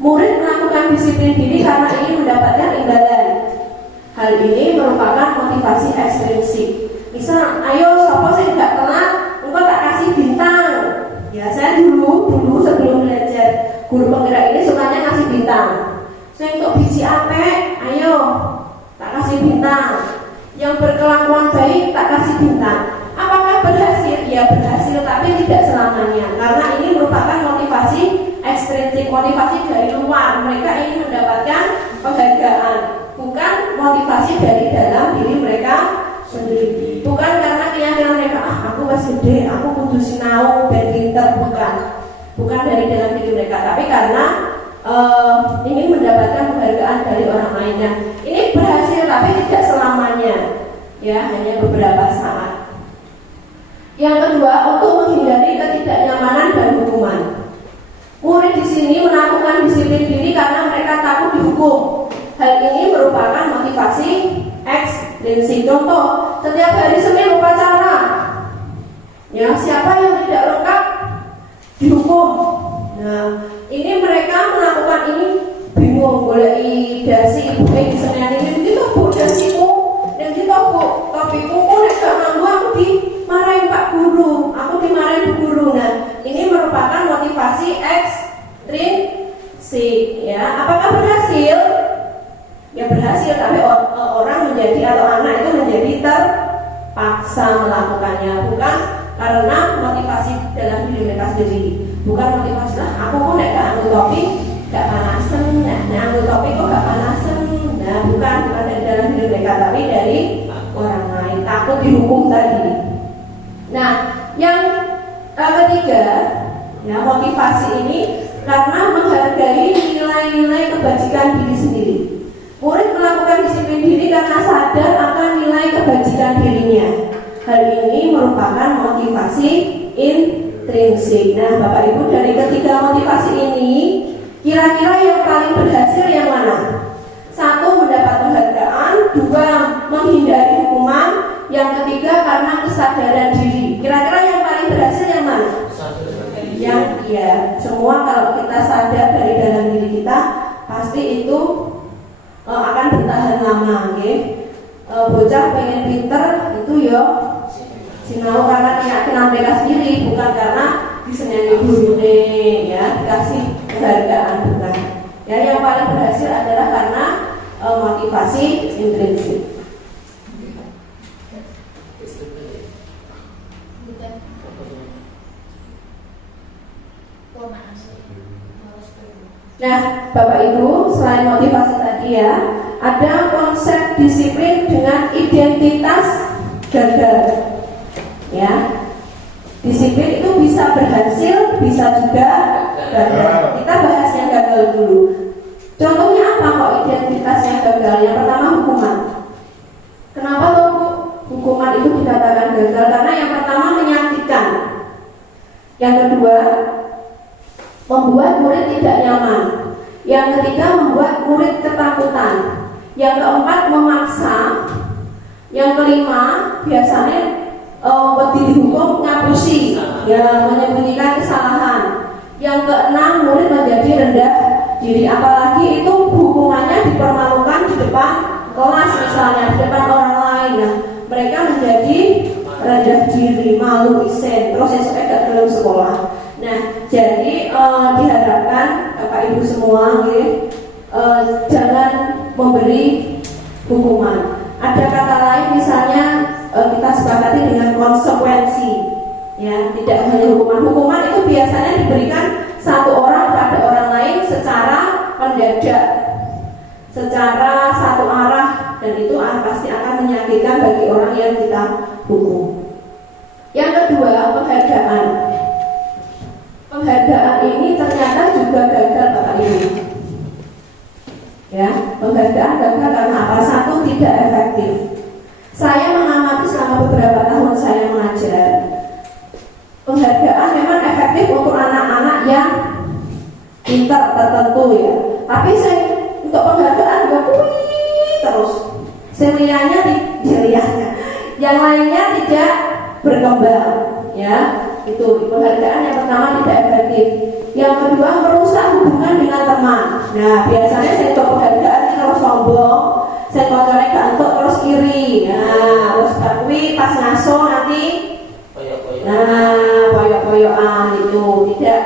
Murid melakukan disiplin diri karena ingin mendapatkan imbalan. Hal ini merupakan motivasi ekstrinsik. Misal, ayo siapa sih nggak telat, engkau tak kasih bintang. Ya, saya dulu sebelum belajar guru penggerak ini sukanya kasih bintang. Saya untuk biji apek, ayo tak kasih bintang. Yang berkelakuan baik tak kasih bintang. Apakah berhasil? Ya berhasil, tapi tidak selamanya. Karena ini merupakan motivasi ekstrinsik, motivasi dari luar. Mereka ingin mendapatkan penghargaan, bukan motivasi dari dalam diri mereka sendiri. Bukan karena keyakinan mereka, aku masih gede, aku kudu sinau ben pinter, bukan dari dalam diri mereka, tapi karena ingin mendapatkan penghargaan dari orang lainnya. Ini berhasil, tapi tidak selamanya. Ya, hanya beberapa saat. Yang kedua, untuk menghindari ketidaknyamanan dan hukuman. Murid di sini melakukan disiplin diri karena mereka takut dihukum. Hal ini merupakan motivasi ekstrinsik. Contoh, setiap hari Senin upacara. Ya, siapa yang tidak lengkap dihukum. Nah, ini mereka melakukan ini bingung, boleh dasi ibu di Senin ini begitu Bu dasiku, dan gitu Bu, topiku nek gak mampu aku dimarahin Pak Guru, aku dimarahin Bu Guru. Nah, ini merupakan motivasi ekstrinsik. Ya, apakah berhasil? Ya berhasil, tapi orang menjadi atau anak itu menjadi terpaksa melakukannya, bukan karena motivasi dalam diri mereka sendiri. Bukan motivasi lah, aku kok nek gak nganggo topi gak panasen, nah nganggo topi kok gak panasen. Nah, bukan dari dalam diri mereka, tapi dari orang lain, takut dihukum tadi. Nah, yang ketiga, ya motivasi ini karena menghargai nilai-nilai kebajikan diri sendiri. Murid melakukan disiplin diri karena sadar akan nilai kebajikan dirinya. Hal ini merupakan motivasi intrinsik. Nah, Bapak Ibu, dari ketiga motivasi ini, kira-kira yang paling berhasil yang mana? Satu, mendapat penghargaan. Dua, menghindari hukuman. Yang ketiga, karena kesadaran diri. Kira-kira yang paling berhasil yang mana? Yang ya, semua kalau kita sadar dari dalam diri kita, pasti itu akan bertahan lama. Okay? Bocah pengen pinter itu ya sinau karena keyakinan mereka sendiri, bukan karena disenangi gurunya, ya dikasih penghargaan, bukan. Ya, yang paling berhasil adalah karena motivasi intrinsik. Nah, Bapak Ibu, selain motivasi tadi ya, ada konsep disiplin dengan identitas gagal. Ya, disiplin itu bisa berhasil, bisa juga gagal. Kita bahas yang gagal dulu. Contohnya apa kok identitasnya gagal? Yang pertama, hukuman. Kenapa tuh hukuman itu dikatakan gagal? Karena yang pertama menyakitkan. Yang kedua, membuat murid tidak nyaman. Yang ketiga, membuat murid ketakutan. Yang keempat, memaksa. Yang kelima, biasanya wedi dihukum ngapusi, ya menyembunyikan kesalahan. Yang keenam, murid menjadi rendah diri, apalagi itu hukumannya dipermalukan di depan kelas misalnya, di depan orang lain. Nah, mereka menjadi rendah diri, malu isen, terus esoknya gak dalam sekolah. Nah, jadi diharapkan Bapak Ibu semua jangan memberi hukuman. Ada kata lain misalnya kita sepakati dengan konsekuensi, ya, tidak hanya hukuman. Hukuman itu biasanya diberikan satu orang pada orang lain secara mendadak, secara satu arah, dan itu pasti akan menyakitkan bagi orang yang kita hukum. Yang kedua, penghargaan. Penghargaan ini ternyata juga gagal Bapak Ibu. Ya, penghargaan gagal karena apa? Satu, tidak efektif. Saya mengamati selama beberapa tahun saya mengajar, penghargaan memang efektif untuk anak-anak yang pintar tertentu ya. Tapi saya untuk penghargaan terus, seniornya yang lainnya tidak berkembang, ya. Itu penghargaan yang pertama tidak efektif. Yang kedua, merusak hubungan dengan teman. Nah, biasanya saya untuk penghargaan terus sombong, saya kotornya gantuk terus kiri. Nah, terus bakwi pas ngaso nanti koyok-koyokan, itu tidak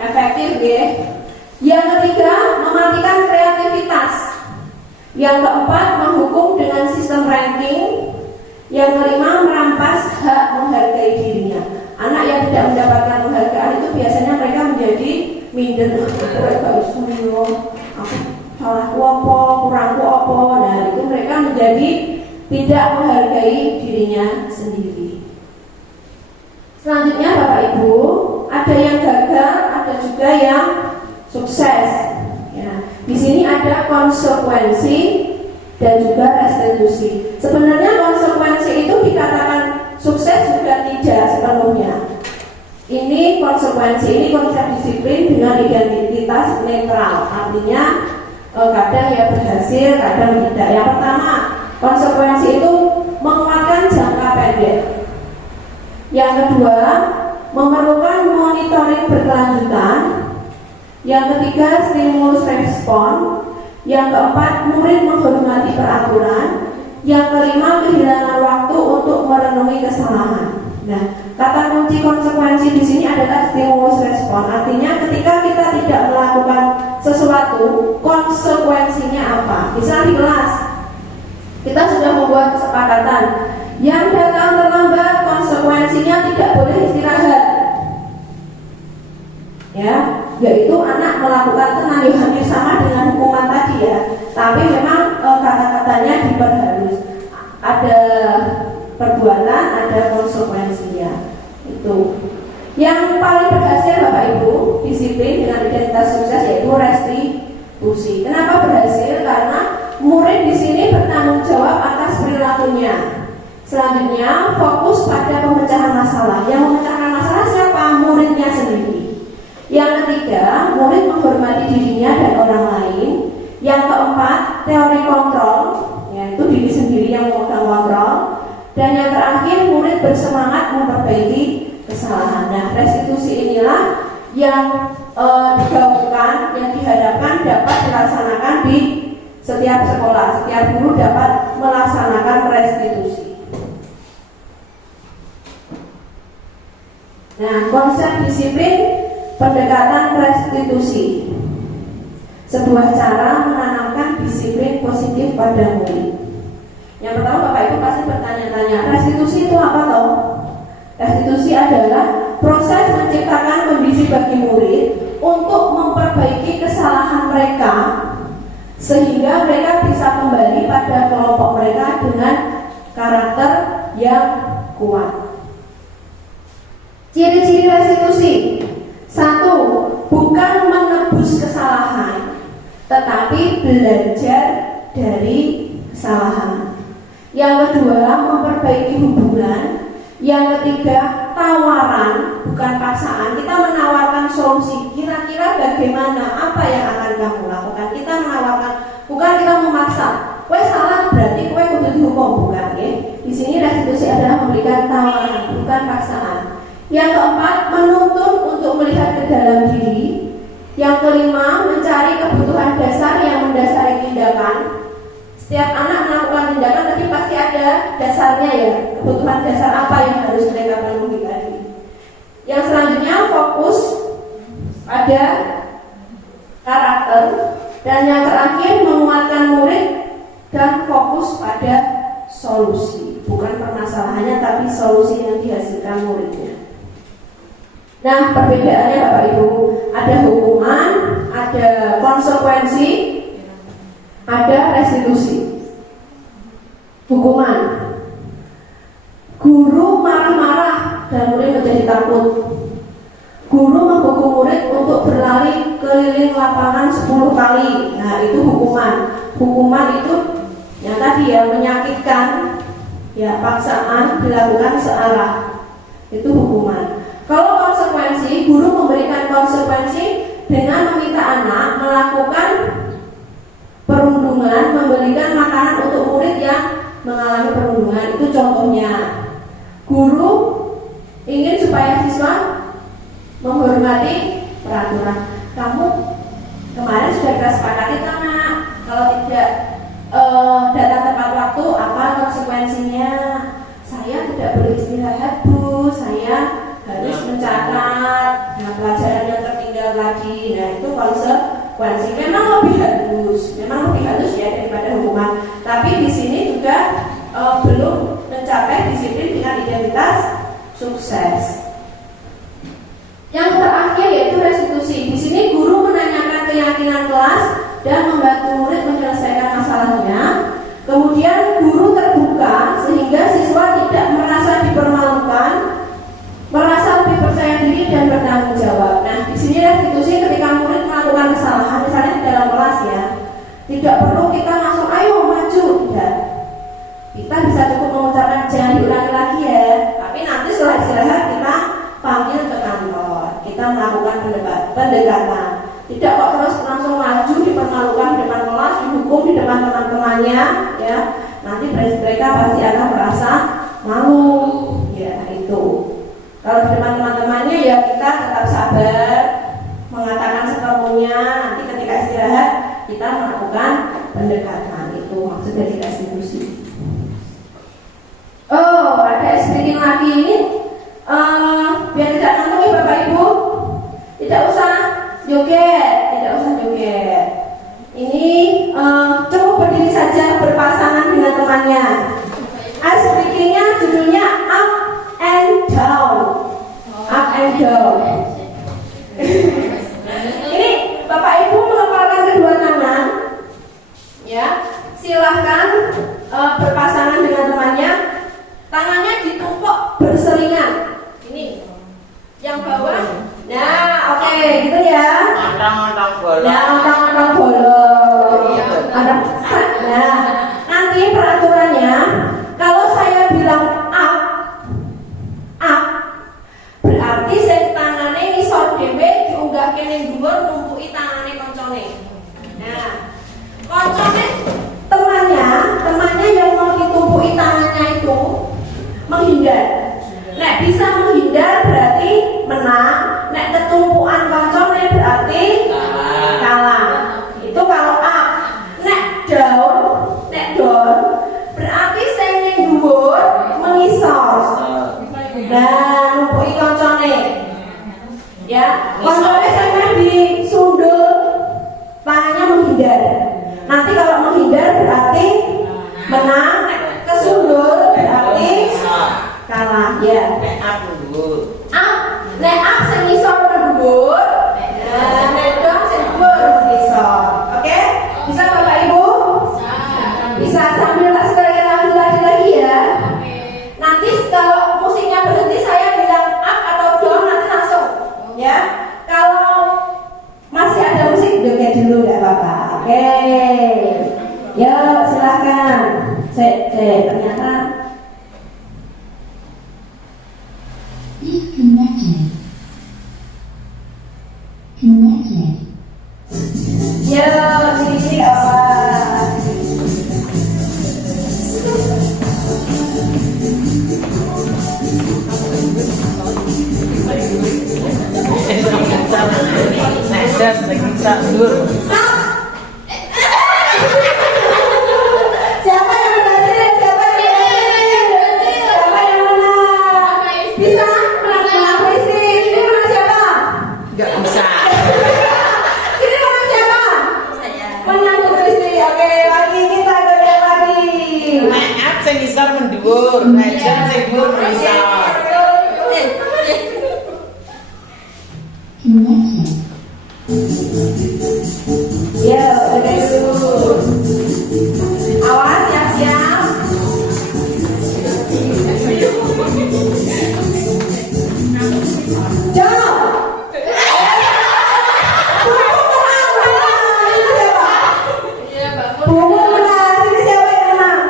efektif ya. Yang ketiga, mematikan kreativitas. Yang keempat, menghukum dengan sistem ranking. Yang kelima, merampas hak menghargai dirinya. Anak yang tidak mendapatkan penghargaan itu biasanya mereka menjadi minder. Aku salahku apa, kurangku apa. Nah, itu mereka menjadi tidak menghargai dirinya sendiri. Selanjutnya Bapak Ibu, ada yang gagal, ada juga yang sukses. Ya, di sini ada konsekuensi dan juga restitusi. Sebenarnya konsekuensi itu dikatakan sukses juga tidak sepenuhnya. Ini konsekuensi, ini konsep disiplin dengan identitas netral. Artinya kadang ya berhasil, kadang tidak. Yang pertama, konsekuensi itu menguatkan jangka pendek. Yang kedua, memerlukan monitoring berkelanjutan. Yang ketiga, stimulus respon. Yang keempat, murid menghormati peraturan. Yang kelima, kehilangan waktu untuk merenungi kesalahan. Nah, kata kunci konsekuensi di sini adalah stimulus respon. Artinya ketika kita tidak melakukan sesuatu, konsekuensinya apa? Misal di kelas, kita sudah membuat kesepakatan, yang datang terlambat konsekuensinya tidak boleh istirahat. Ya, yaitu anak melakukan hampir sama dengan hukuman tadi ya. Tapi memang kata-katanya diperhalus. Ada perbuatan, ada konsekuensinya. Itu. Yang paling berhasil Bapak Ibu disiplin dengan identitas sukses yaitu restitusi. Kenapa berhasil? Karena murid di sini bertanggung jawab atas perilakunya. Selanjutnya fokus pada pemecahan masalah. Yang memecahkan masalah siapa? Muridnya sendiri. Yang ketiga, murid menghormati dirinya dan orang lain. Yang keempat, teori kontrol, yaitu diri sendiri yang memegang kontrol. Dan yang terakhir, murid bersemangat memperbaiki kesalahan. Nah, restitusi inilah yang digaungkan, yang diharapkan dapat dilaksanakan di setiap sekolah. Setiap guru dapat melaksanakan restitusi. Nah, konsep disiplin pendekatan restitusi, sebuah cara menanamkan disiplin positif pada murid. Yang pertama Bapak Ibu pasti bertanya-tanya, restitusi itu apa toh? Restitusi adalah proses menciptakan kondisi bagi murid untuk memperbaiki kesalahan mereka sehingga mereka bisa kembali pada kelompok mereka dengan karakter yang kuat. Ciri-ciri restitusi: satu, bukan menebus kesalahan, tetapi belajar dari kesalahan. Yang kedua, memperbaiki hubungan. Yang ketiga, tawaran, bukan paksaan. Kita menawarkan solusi. Kira-kira bagaimana, apa yang akan kamu lakukan? Kita menawarkan, bukan kita memaksa. Kowe salah berarti kowe kudu dihukum, bukan ya? Di sini restitusi adalah memberikan tawaran. Yang keempat, menuntun untuk melihat ke dalam diri. Yang kelima, mencari kebutuhan dasar yang mendasari tindakan. Setiap anak melakukan tindakan tapi pasti ada dasarnya ya, kebutuhan dasar apa yang harus mereka penuhi tadi. Yang selanjutnya, fokus pada karakter. Dan yang terakhir, menguatkan murid dan fokus pada solusi. Bukan permasalahannya tapi solusi yang dihasilkan muridnya. Nah, perbedaannya Bapak Ibu, ada hukuman, ada konsekuensi, ada restitusi. Hukuman, guru marah-marah dan murid menjadi takut. Guru menghukum murid untuk berlari keliling lapangan 10 kali. Nah, itu hukuman. Hukuman itu yang tadi ya, menyakitkan, ya, paksaan dilakukan searah. Itu hukuman. Kalau konsekuensi, guru memberikan konsekuensi dengan meminta anak melakukan perundungan, memberikan makanan untuk murid yang mengalami perundungan. Itu contohnya. Guru ingin supaya siswa menghormati peraturan. Kamu kemarin sudah kita sepakati nak, kalau tidak datang tepat waktu, apa konsekuensinya? Saya tidak boleh istirahat Bu, saya harus mencatat pelajaran yang tertinggal tadi. Nah, itu konsekuensi. Memang lebih halus ya daripada hukuman. Tapi di sini juga belum mencapai disiplin dengan identitas sukses. Yang terakhir yaitu restitusi. Di sini guru menanyakan keyakinan kelas dan membantu murid menyelesaikan masalahnya. Kemudian guru terbuka sehingga siswa tidak merasa dipermalukan, merasa lebih percaya diri dan bertanggung jawab. Nah, di sini restitusi ketika murid melakukan kesalahan, misalnya di dalam kelas ya, tidak perlu kita langsung ayo maju, tidak. Kita bisa cukup mengucapkan jangan diulangi lagi ya. Tapi nanti setelah istirahat kita panggil ke kantor, kita melakukan pendekatan. Tidak kok terus langsung maju, dipermalukan di depan kelas, dihukum di depan teman-temannya, ya. Nanti mereka pasti akan merasa malu, ya itu. Kalau di depan teman-temannya ya kita tetap sabar, mengatakan seperlunya. Nanti ketika istirahat kita melakukan pendekatan. Itu maksud dari restitusi. Oh, ada speaking lagi ini. Biar tidak ngantuk ya Bapak Ibu, tidak usah joget, Ini cukup berdiri saja berpasangan dengan temannya. Ice breakingnya judulnya up and down. Ini Bapak Ibu mengepalkan kedua tangan, ya. Silahkan berpasangan dengan temannya. Tangannya ditumpuk berseringan. Ini yang bawah. Nah, oke, gitu ya. Ontang-ontang bola. Nah, ontang-ontang bola. Nah, nanti peraturannya kalau saya bilang up, berarti sing tangane ngisor dhewe diunggah kene dhuwur numpuki tangane koncone. Nah, koncone temannya yang mau ditumpuki tangannya itu menghindar. Nek bisa menghindar berarti menang. Nek ketumpuan koncone berarti kalah. Itu kalau up. Nek down berarti sing ning dhuwur mengisor. Nah, numpuki koncone. Ya, koncone sampe disundul, tangannya menghindar. Nanti kalau menghindar berarti menang, kesundul berarti kalah ya. Nek up sing ngisor dhuwur, nek down sing dhuwur ngisor. Oke? Bisa Bapak Ibu? Bisa sambil tak sekali lagi ya. Nanti kalau musiknya berhenti saya bilang up atau down nanti langsung ya. Kalau masih ada musik joget dulu enggak apa-apa. Oke. Yuk silakan. Cek ternyata Connected. yuk sini apa? Nah, lagi sadur. Siapa yang berhasil? Siapa yang berhasil? Siapa yang menang? Bisa menang Kristi. Ini menang siapa? Enggak bisa. Ini menang siapa? Saya. Menang Kristi. Oke, lagi kita goyang lagi. Maaf, saya bisa mendur. Najan saya dur bisa. Ya, oke dulu. Awas, siap-siap. Jauh. Bunga menang. Sini siapa yang menang?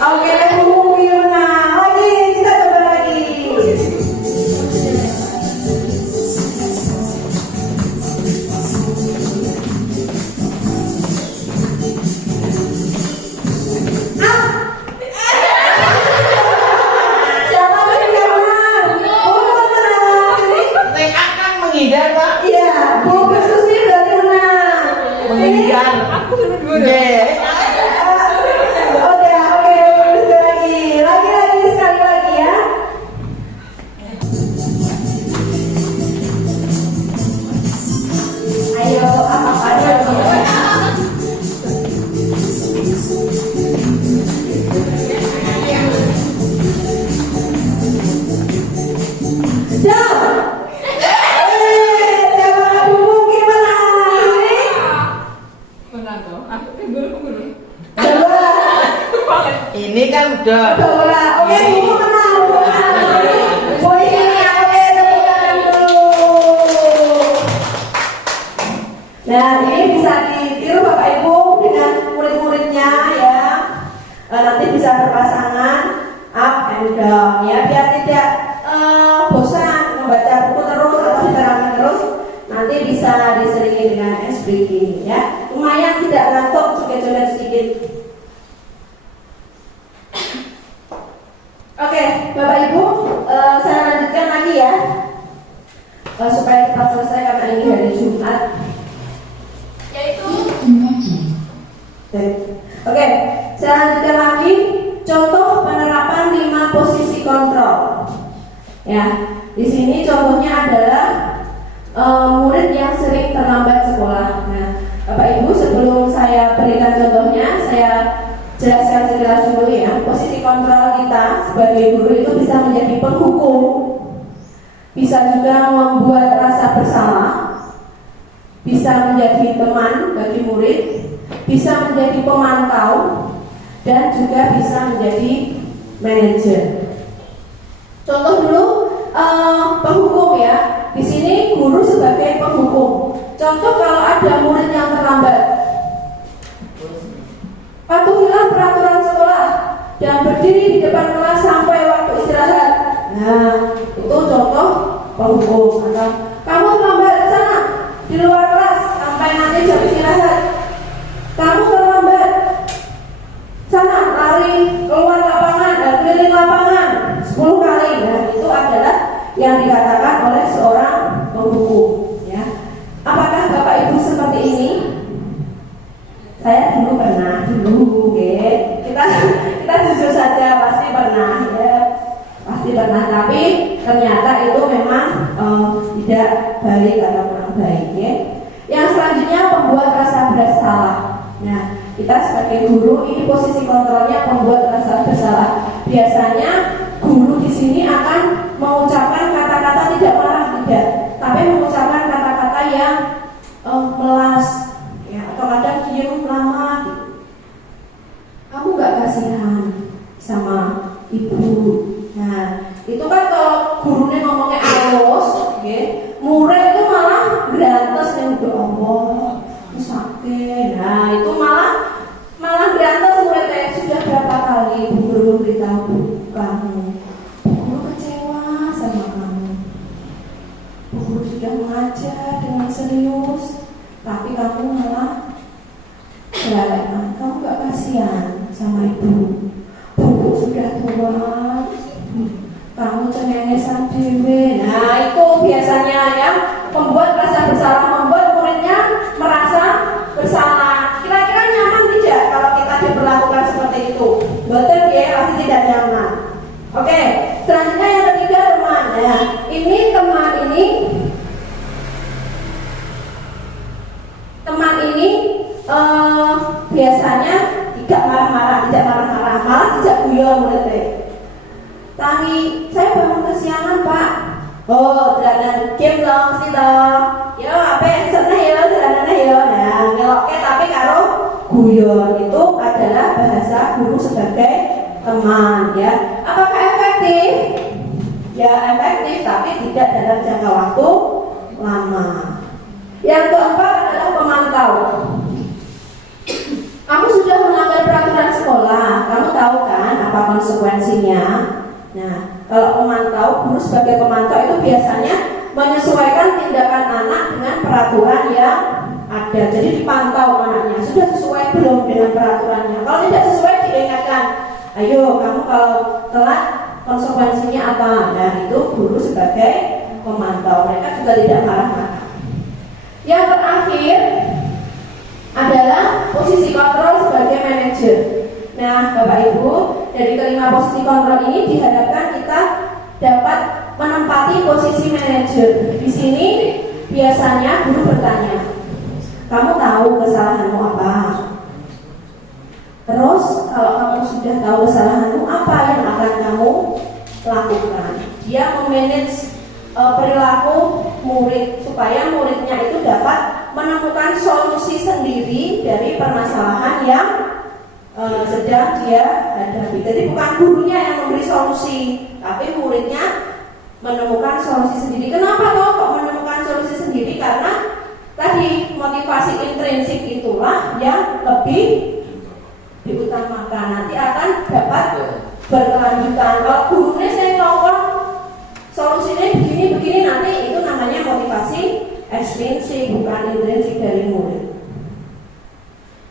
Oke, Bunga yang menang. Lagi, kita coba lagi. Siapa lagi yang menang? Bunga menang. Ini Saya akan menghindar, Pak. iya, Bunga Susi berarti menang. Menghindar. Oke. Oke, lagi sekali lagi ya. Ayo, apa aja? Jauh. Siapa mungkin menang? Coba. Ini kan udah. Bola. Oke, Buku menang. Poin ini oke, tepuk tangan dulu. Nah, ini bisa ditiru Bapak Ibu dengan murid-muridnya ya. Nanti bisa berpasangan up and down ya, biar tidak bosan membaca buku terus atau diterangkan terus. Nanti bisa diselingi dengan SBG ya. Lumayan tidak ngantuk, joget-joget sedikit. Oke, Bapak Ibu, saya lanjutkan lagi ya, supaya cepat selesai karena ini hari Jumat. Yaitu Oke, saya lanjutkan lagi. Contoh penerapan 5 posisi kontrol. Ya, di sini contohnya adalah murid yang sering terlambat sekolah. Nah, Bapak Ibu, sebelum saya berikan contohnya, saya jelaskan sejelas dulu ya. Posisi kontrol kita sebagai guru itu bisa menjadi penghukum, bisa juga membuat rasa bersalah, bisa menjadi teman bagi murid, bisa menjadi pemantau, dan juga bisa menjadi manajer. Contoh dulu penghukum ya. Di sini guru sebagai penghukum. Contoh kalau ada murid yang terlambat, patuhilah peraturan sekolah dan berdiri di depan kelas sampai waktu istirahat. Nah, itu contoh penghukum. Atau kamu terlambat ke sana di luar kelas sampai nanti jam istirahat. Kamu terlambat sana lari keluar lapangan dan keliling lapangan 10 kali. Nah, itu adalah yang dikatakan oleh seorang penghukum. Ya, apakah Bapak Ibu seperti ini? Saya dulu pernah, kita jujur saja pasti pernah ya, pasti pernah. Tapi ternyata itu memang tidak baik atau kurang baik ya. Yang selanjutnya membuat rasa bersalah. Nah, kita sebagai guru ini posisi kontrolnya membuat rasa bersalah. Biasanya guru di sini akan mengucapkan kata-kata tidak marah, tidak, tapi mengucapkan kata-kata yang melas. Atau kadang diem lama gitu. Kamu gak kasihan sama ibu. Nah, itu kan kalau gurunya ngomongnya halus, okay, murid itu malah berantas yang Allah sakit. Nah, itu malah berantas muridnya. Sudah berapa kali ibu guru beritahu kamu, guru kecewa sama kamu. Guru sudah mengajar dengan serius, tapi kamu malah beralaman. Kamu gak kasihan sama ibu. Ibu sudah tua, kamu cengengesan dewe. Nah, itu biasa Oh, dolanan game dong, mesti dong. Yo, apa yang seneng yo, dolanan yo. Nah, ngeloknya tapi karo guyon itu adalah bahasa guru sebagai teman, ya. Apakah efektif? Ya efektif, tapi tidak dalam jangka waktu lama. Yang keempat adalah pemantau. Kamu sudah melanggar peraturan sekolah, kamu tahu kan apa konsekuensinya? Nah, kalau pemantau, guru sebagai pemantau itu biasanya menyesuaikan tindakan anak dengan peraturan yang ada. Jadi dipantau anaknya, sudah sesuai belum dengan peraturannya. Kalau tidak sesuai diingatkan, ayo kamu kalau telat konsekuensinya apa? Nah, itu guru sebagai pemantau. Mereka juga tidak marah-marah. Yang terakhir adalah posisi kontrol sebagai manajer. Nah, Bapak Ibu, dari kelima posisi kontrol ini diharapkan kita dapat menempati posisi manajer. Di sini biasanya guru bertanya, kamu tahu kesalahanmu apa? Terus kalau kamu sudah tahu kesalahanmu, apa yang akan kamu lakukan? Dia memanage perilaku murid supaya muridnya itu dapat menemukan solusi sendiri dari permasalahan yang sedang dia hadapi. Jadi bukan gurunya yang memberi solusi, tapi muridnya menemukan solusi sendiri. Kenapa toh kok menemukan solusi sendiri? Karena tadi motivasi intrinsik itulah yang lebih diutamakan. Nanti akan dapat berkelanjutan. Kalau gurunya saya ngomong solusinya begini nanti itu namanya motivasi ekstrinsik, bukan intrinsik dari murid.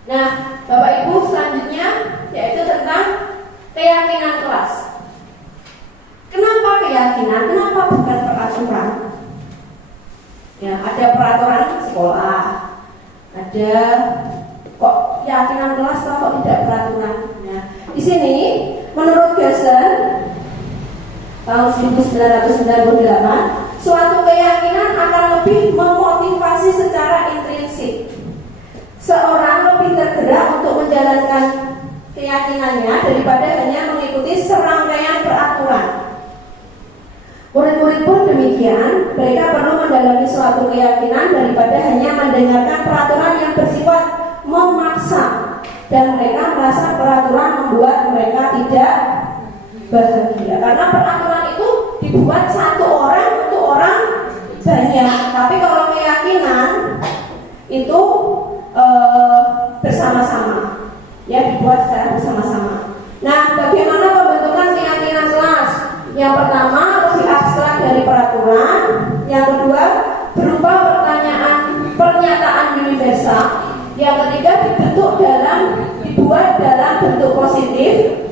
Nah, Bapak Ibu, selanjutnya yaitu tentang keyakinan kelas. Kenapa keyakinan? Kenapa bukan peraturan? Ya, ada peraturan sekolah, ada kok keyakinan kelas kok tidak peraturan. Nah, di sini menurut Gasser tahun 1998, suatu keyakinan akan lebih memotivasi secara intrinsik. Seorang lebih tergerak untuk menjalankan keyakinannya daripada hanya mengikuti serangkaian peraturan. Murid-murid pun demikian, mereka perlu mendalami suatu keyakinan daripada hanya mendengarkan peraturan yang bersifat memaksa, dan mereka merasa peraturan membuat mereka tidak bahagia. Karena peraturan itu dibuat satu orang untuk orang banyak, tapi kalau keyakinan itu bersama-sama, ya, dibuat secara bersama-sama. Nah, bagaimana pembentukan keyakinan kelas? Yang pertama lebih abstrak dari peraturan, yang kedua berupa pernyataan universal, yang ketiga dibuat dalam bentuk positif,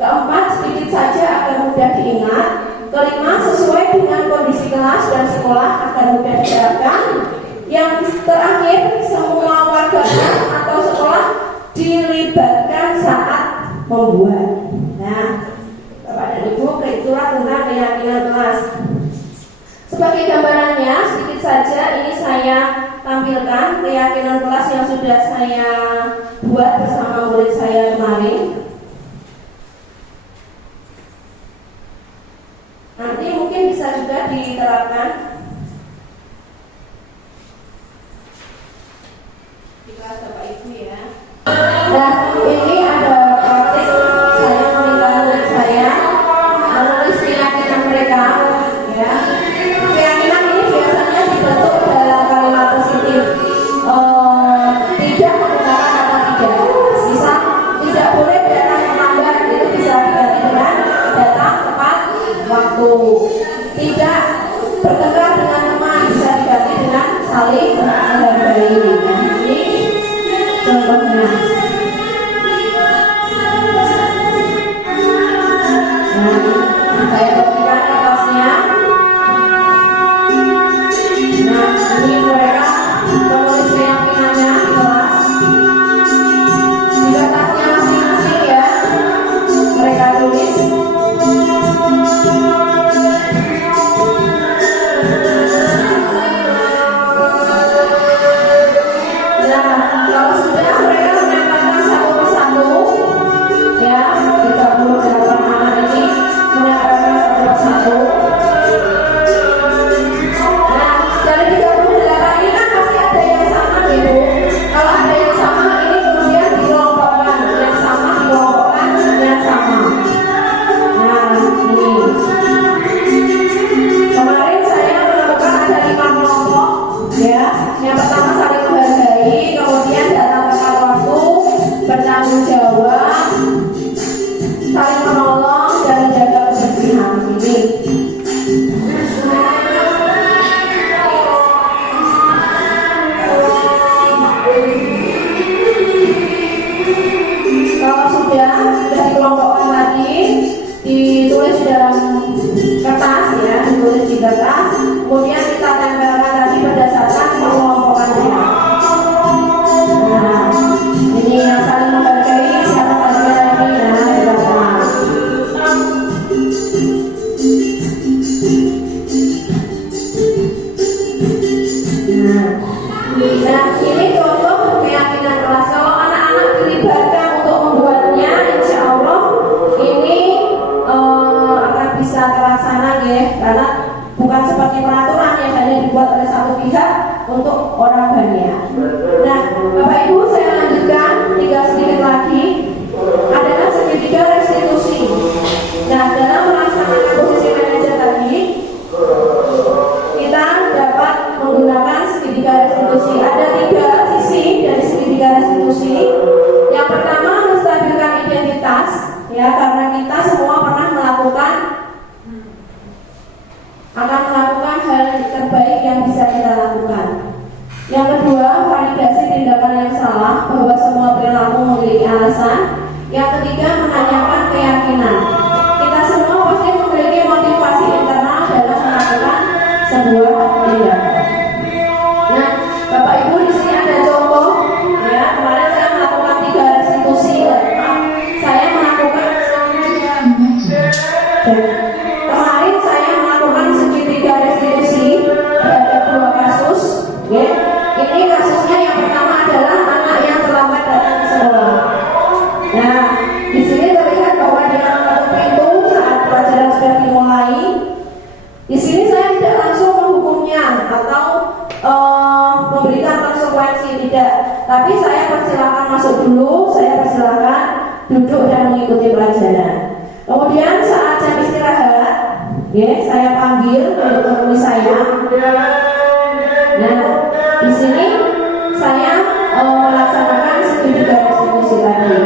keempat sedikit saja agar mudah diingat, kelima sesuai dengan kondisi kelas dan sekolah agar mudah diterapkan, yang terakhir semua warga atau sekolah dilibatkan saat membuat. Nah, Bapak dan Ibu, itulah tentang keyakinan kelas. Sebagai gambarannya, sedikit saja ini saya tampilkan keyakinan kelas yang sudah saya buat bersama murid saya kemarin. Nanti mungkin bisa juga diterapkan di kelas Bapak Ibu ya. Nah, ini ada praktik saya meminta murid saya menulis keyakinan mereka, ya. Keyakinan ini biasanya dibentuk dalam kalimat positif, tidak menggunakan kata tidak. Misal, tidak boleh datang terlambat, itu bisa diganti dengan datang tepat waktu. Tidak bertengkar dengan teman, bisa diganti dengan saling menghargai. Ini contohnya. Nah, saya berikan kertasnya. Nah, ini mereka menulis keyakinannya di kelas. Di kertasnya masing-masing ya, mereka tulis. Nah, kalau sudah mereka menempel Yang pertama saling menghargai, kemudian datang tepat waktu, bertanggung jawab, saling menolong dan menjaga kebersihan ini. Kalau sudah dikelompokkan lagi, ditulis dalam kertas ya, ditulis di kertas, kemudian kita tempelkan lagi berdasarkan pengelompokannya. Nah, ini yang saling menghargai siapa kalian ini ya, kita kenal. Nah, ini contoh keyakinan kelas. Kalau anak-anak dilibatkan untuk membuatnya, insya Allah ini akan bisa terlaksana ya, karena bukan seperti peraturan yang hanya dibuat oleh satu pihak untuk orang banyak. Nah, Bapak Ibu, saya lanjutkan, tinggal sedikit lagi adalah segitiga restitusi. Nah, dalam melaksanakan posisi manajer tadi, kita dapat menggunakan segitiga restitusi. Ada 3 sisi dari segitiga restitusi. Yang pertama, menstabilkan identitas, ya, karena kita semua pernah akan melakukan hal terbaik yang bisa kita lakukan. Yang kedua, validasi tindakan yang salah, bahwa semua perilaku memiliki alasan. Yang ketiga, menanyakan keyakinan. Kita semua pasti memiliki motivasi internal dalam melakukan sebuah tindakan. Nah, Bapak Ibu, di sini ada contoh. Ya, kemarin saya melakukan 3 restitusi. Saya melakukan kemarin saya melakukan segitiga restitusi terhadap 2 kasus. Ya, ini kasusnya yang pertama adalah anak yang terlambat datang ke sekolah. Nah, di sini terlihat bahwa dia mengetuk pintu saat pelajaran sudah dimulai. Di sini saya tidak langsung menghukumnya atau memberikan konsekuensi, tidak. Tapi saya persilakan masuk dulu, saya persilakan duduk dan mengikuti pelajaran. Kemudian saat jam istirahat, ya, saya panggil untuk menemui saya. Nah, di sini saya melaksanakan segitiga restitusi tadi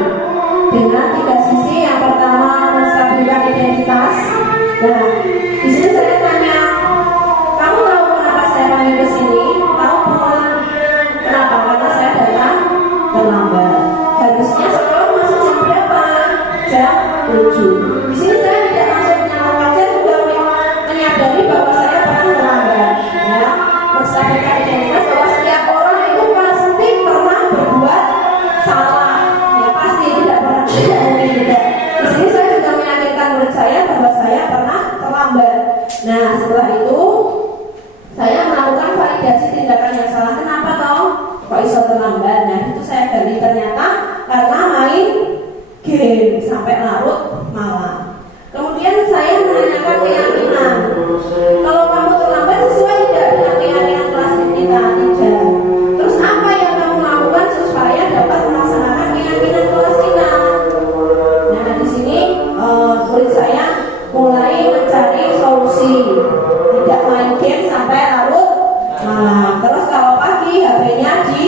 dengan 3 sisi. Yang pertama, menstabilkan identitas. Nah, di sini saya tanya, kamu tahu kenapa saya panggil ke sini? Tahu kenapa? Karena saya datang terlambat. Harusnya sekolah masuk jam berapa? Jam 7. Di sini saya tidak langsung menyalahkan, saya juga menyadari bahwa saya pernah terlambat. Ya, menstabilkan identitas bahwa setiap orang itu pasti pernah berbuat salah. Ya, pasti tidak mungkin tidak. Di sini saya juga meyakinkan murid saya bahwa saya pernah terlambat. Nah, setelah itu saya melakukan validasi tindakan yang salah. Kenapa toh kok iso terlambat? Nah, itu saya gali, ternyata karena main game sampai larut malam. Kemudian saya menanyakan keyakinan. Kalau kamu terlambat sesuai tidak dengan keyakinan kelas kita? Tidak. Terus apa yang kamu lakukan supaya dapat melaksanakan keyakinan kelas kita? Nah, di sini murid saya mulai mencari solusi, tidak main game sampai larut malam. Terus kalau pagi HP-nya di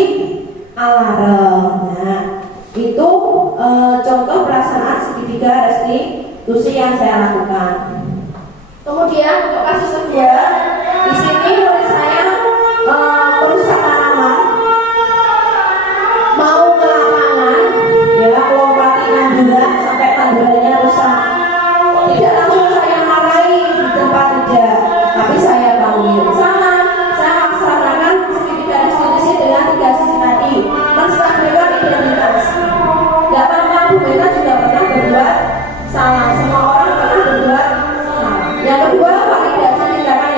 alarm. Nah, itu contoh pelaksanaan segitiga restitusi yang saya lakukan. Kemudian untuk kasus kedua, di sini murid saya merusak tanaman, mau ke lapangan, ya, lompati tanduran sampai tandurannya rusak. Tidak langsung saya marahi di tempat, tidak, tapi saya panggil. Sama, saya laksanakan segitiga restitusi dengan 3 sisi tadi. Menstabilkan identitas. Gak apa-apa, Bu Beta juga pernah berbuat salah. Semua orang pernah berbuat salah. Yang kedua, validasi tindakan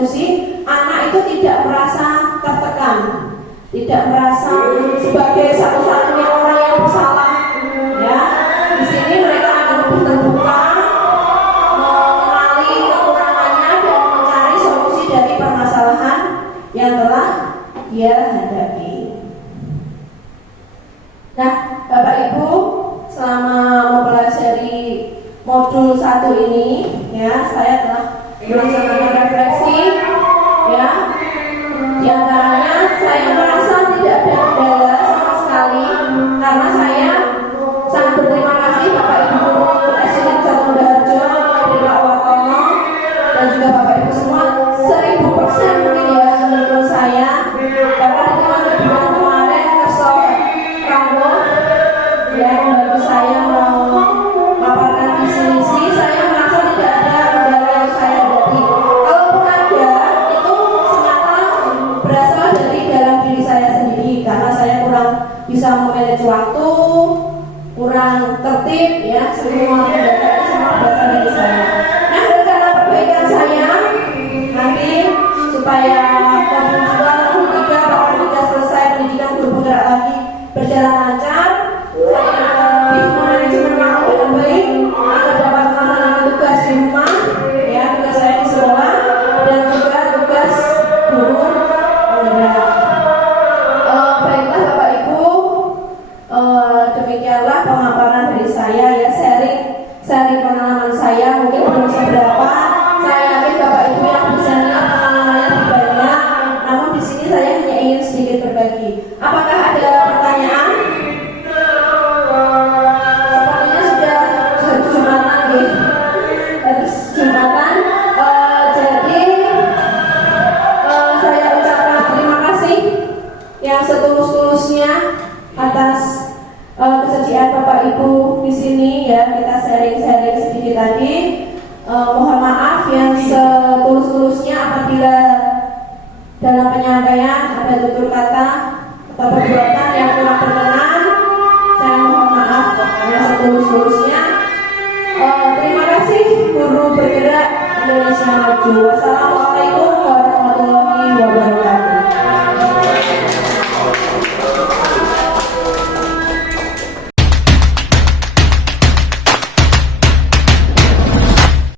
diskusi, anak itu tidak merasa tertekan, tidak merasa sebagai satu-satunya orang yang bersalah. Ya, di sini mereka akan lebih terbuka, mengenali kekurangannya dan mencari solusi dari permasalahan yang telah dia hadapi. Nah, Bapak Ibu, selama mempelajari modul 1 ini, ya, saya telah melaksanakan refleksi, ya. Di antaranya saya merasa tidak ada kendala sama sekali karena saya sangat berterima kasih Bapak Ibu guru SD Satu Mudaharjo, mulai dari Pak Wartono dan juga Bapak Ibu semua 1000% mungkin ya menurut saya. Karena di teman kemarin Kerso Rambo yang membantu saya memaparkan visi misi, saya merasa tidak ada kendala yang saya hadapi. Kalaupun ada, itu semata berasal dari dalam diri saya sendiri karena saya kurang bisa memanage waktu, kurang tertib, ya, semua data itu semua berasal dari saya. Nah, rencana perbaikan saya nanti supaya tahun 2023 selesai pendidikan guru penggerak lagi berjalan lancar, saya lebih manajemen waktu dengan baik agar dapat melaksanakan tugas di rumah, ya, tugas saya di sekolah dan juga tugas guru penggerak. Baiklah Bapak Ibu, demikianlah pemaparan dari saya, ya, sharing pengalaman saya. Mungkin belum seberapa, saya yakin Bapak Ibu yang bisa lihat pengalamannya lebih banyak. Namun di sini saya hanya ingin sedikit berbagi. Apakah ada pertanyaan? Sepertinya sudah Jumatan, harus Jumatan. Jadi saya ucapkan terima kasih yang setulus-tulusnya atas kesediaan Bapak Ibu di sini, ya, kita sharing sedikit tadi. Mohon maaf yang setulus-tulusnya apabila dalam penyampaian ada tutur kata atau perbuatan yang kurang berkenan. Saya mohon maaf yang setulus-tulusnya. Terima kasih Guru Bergerak Indonesia Maju. Wassalamualaikum.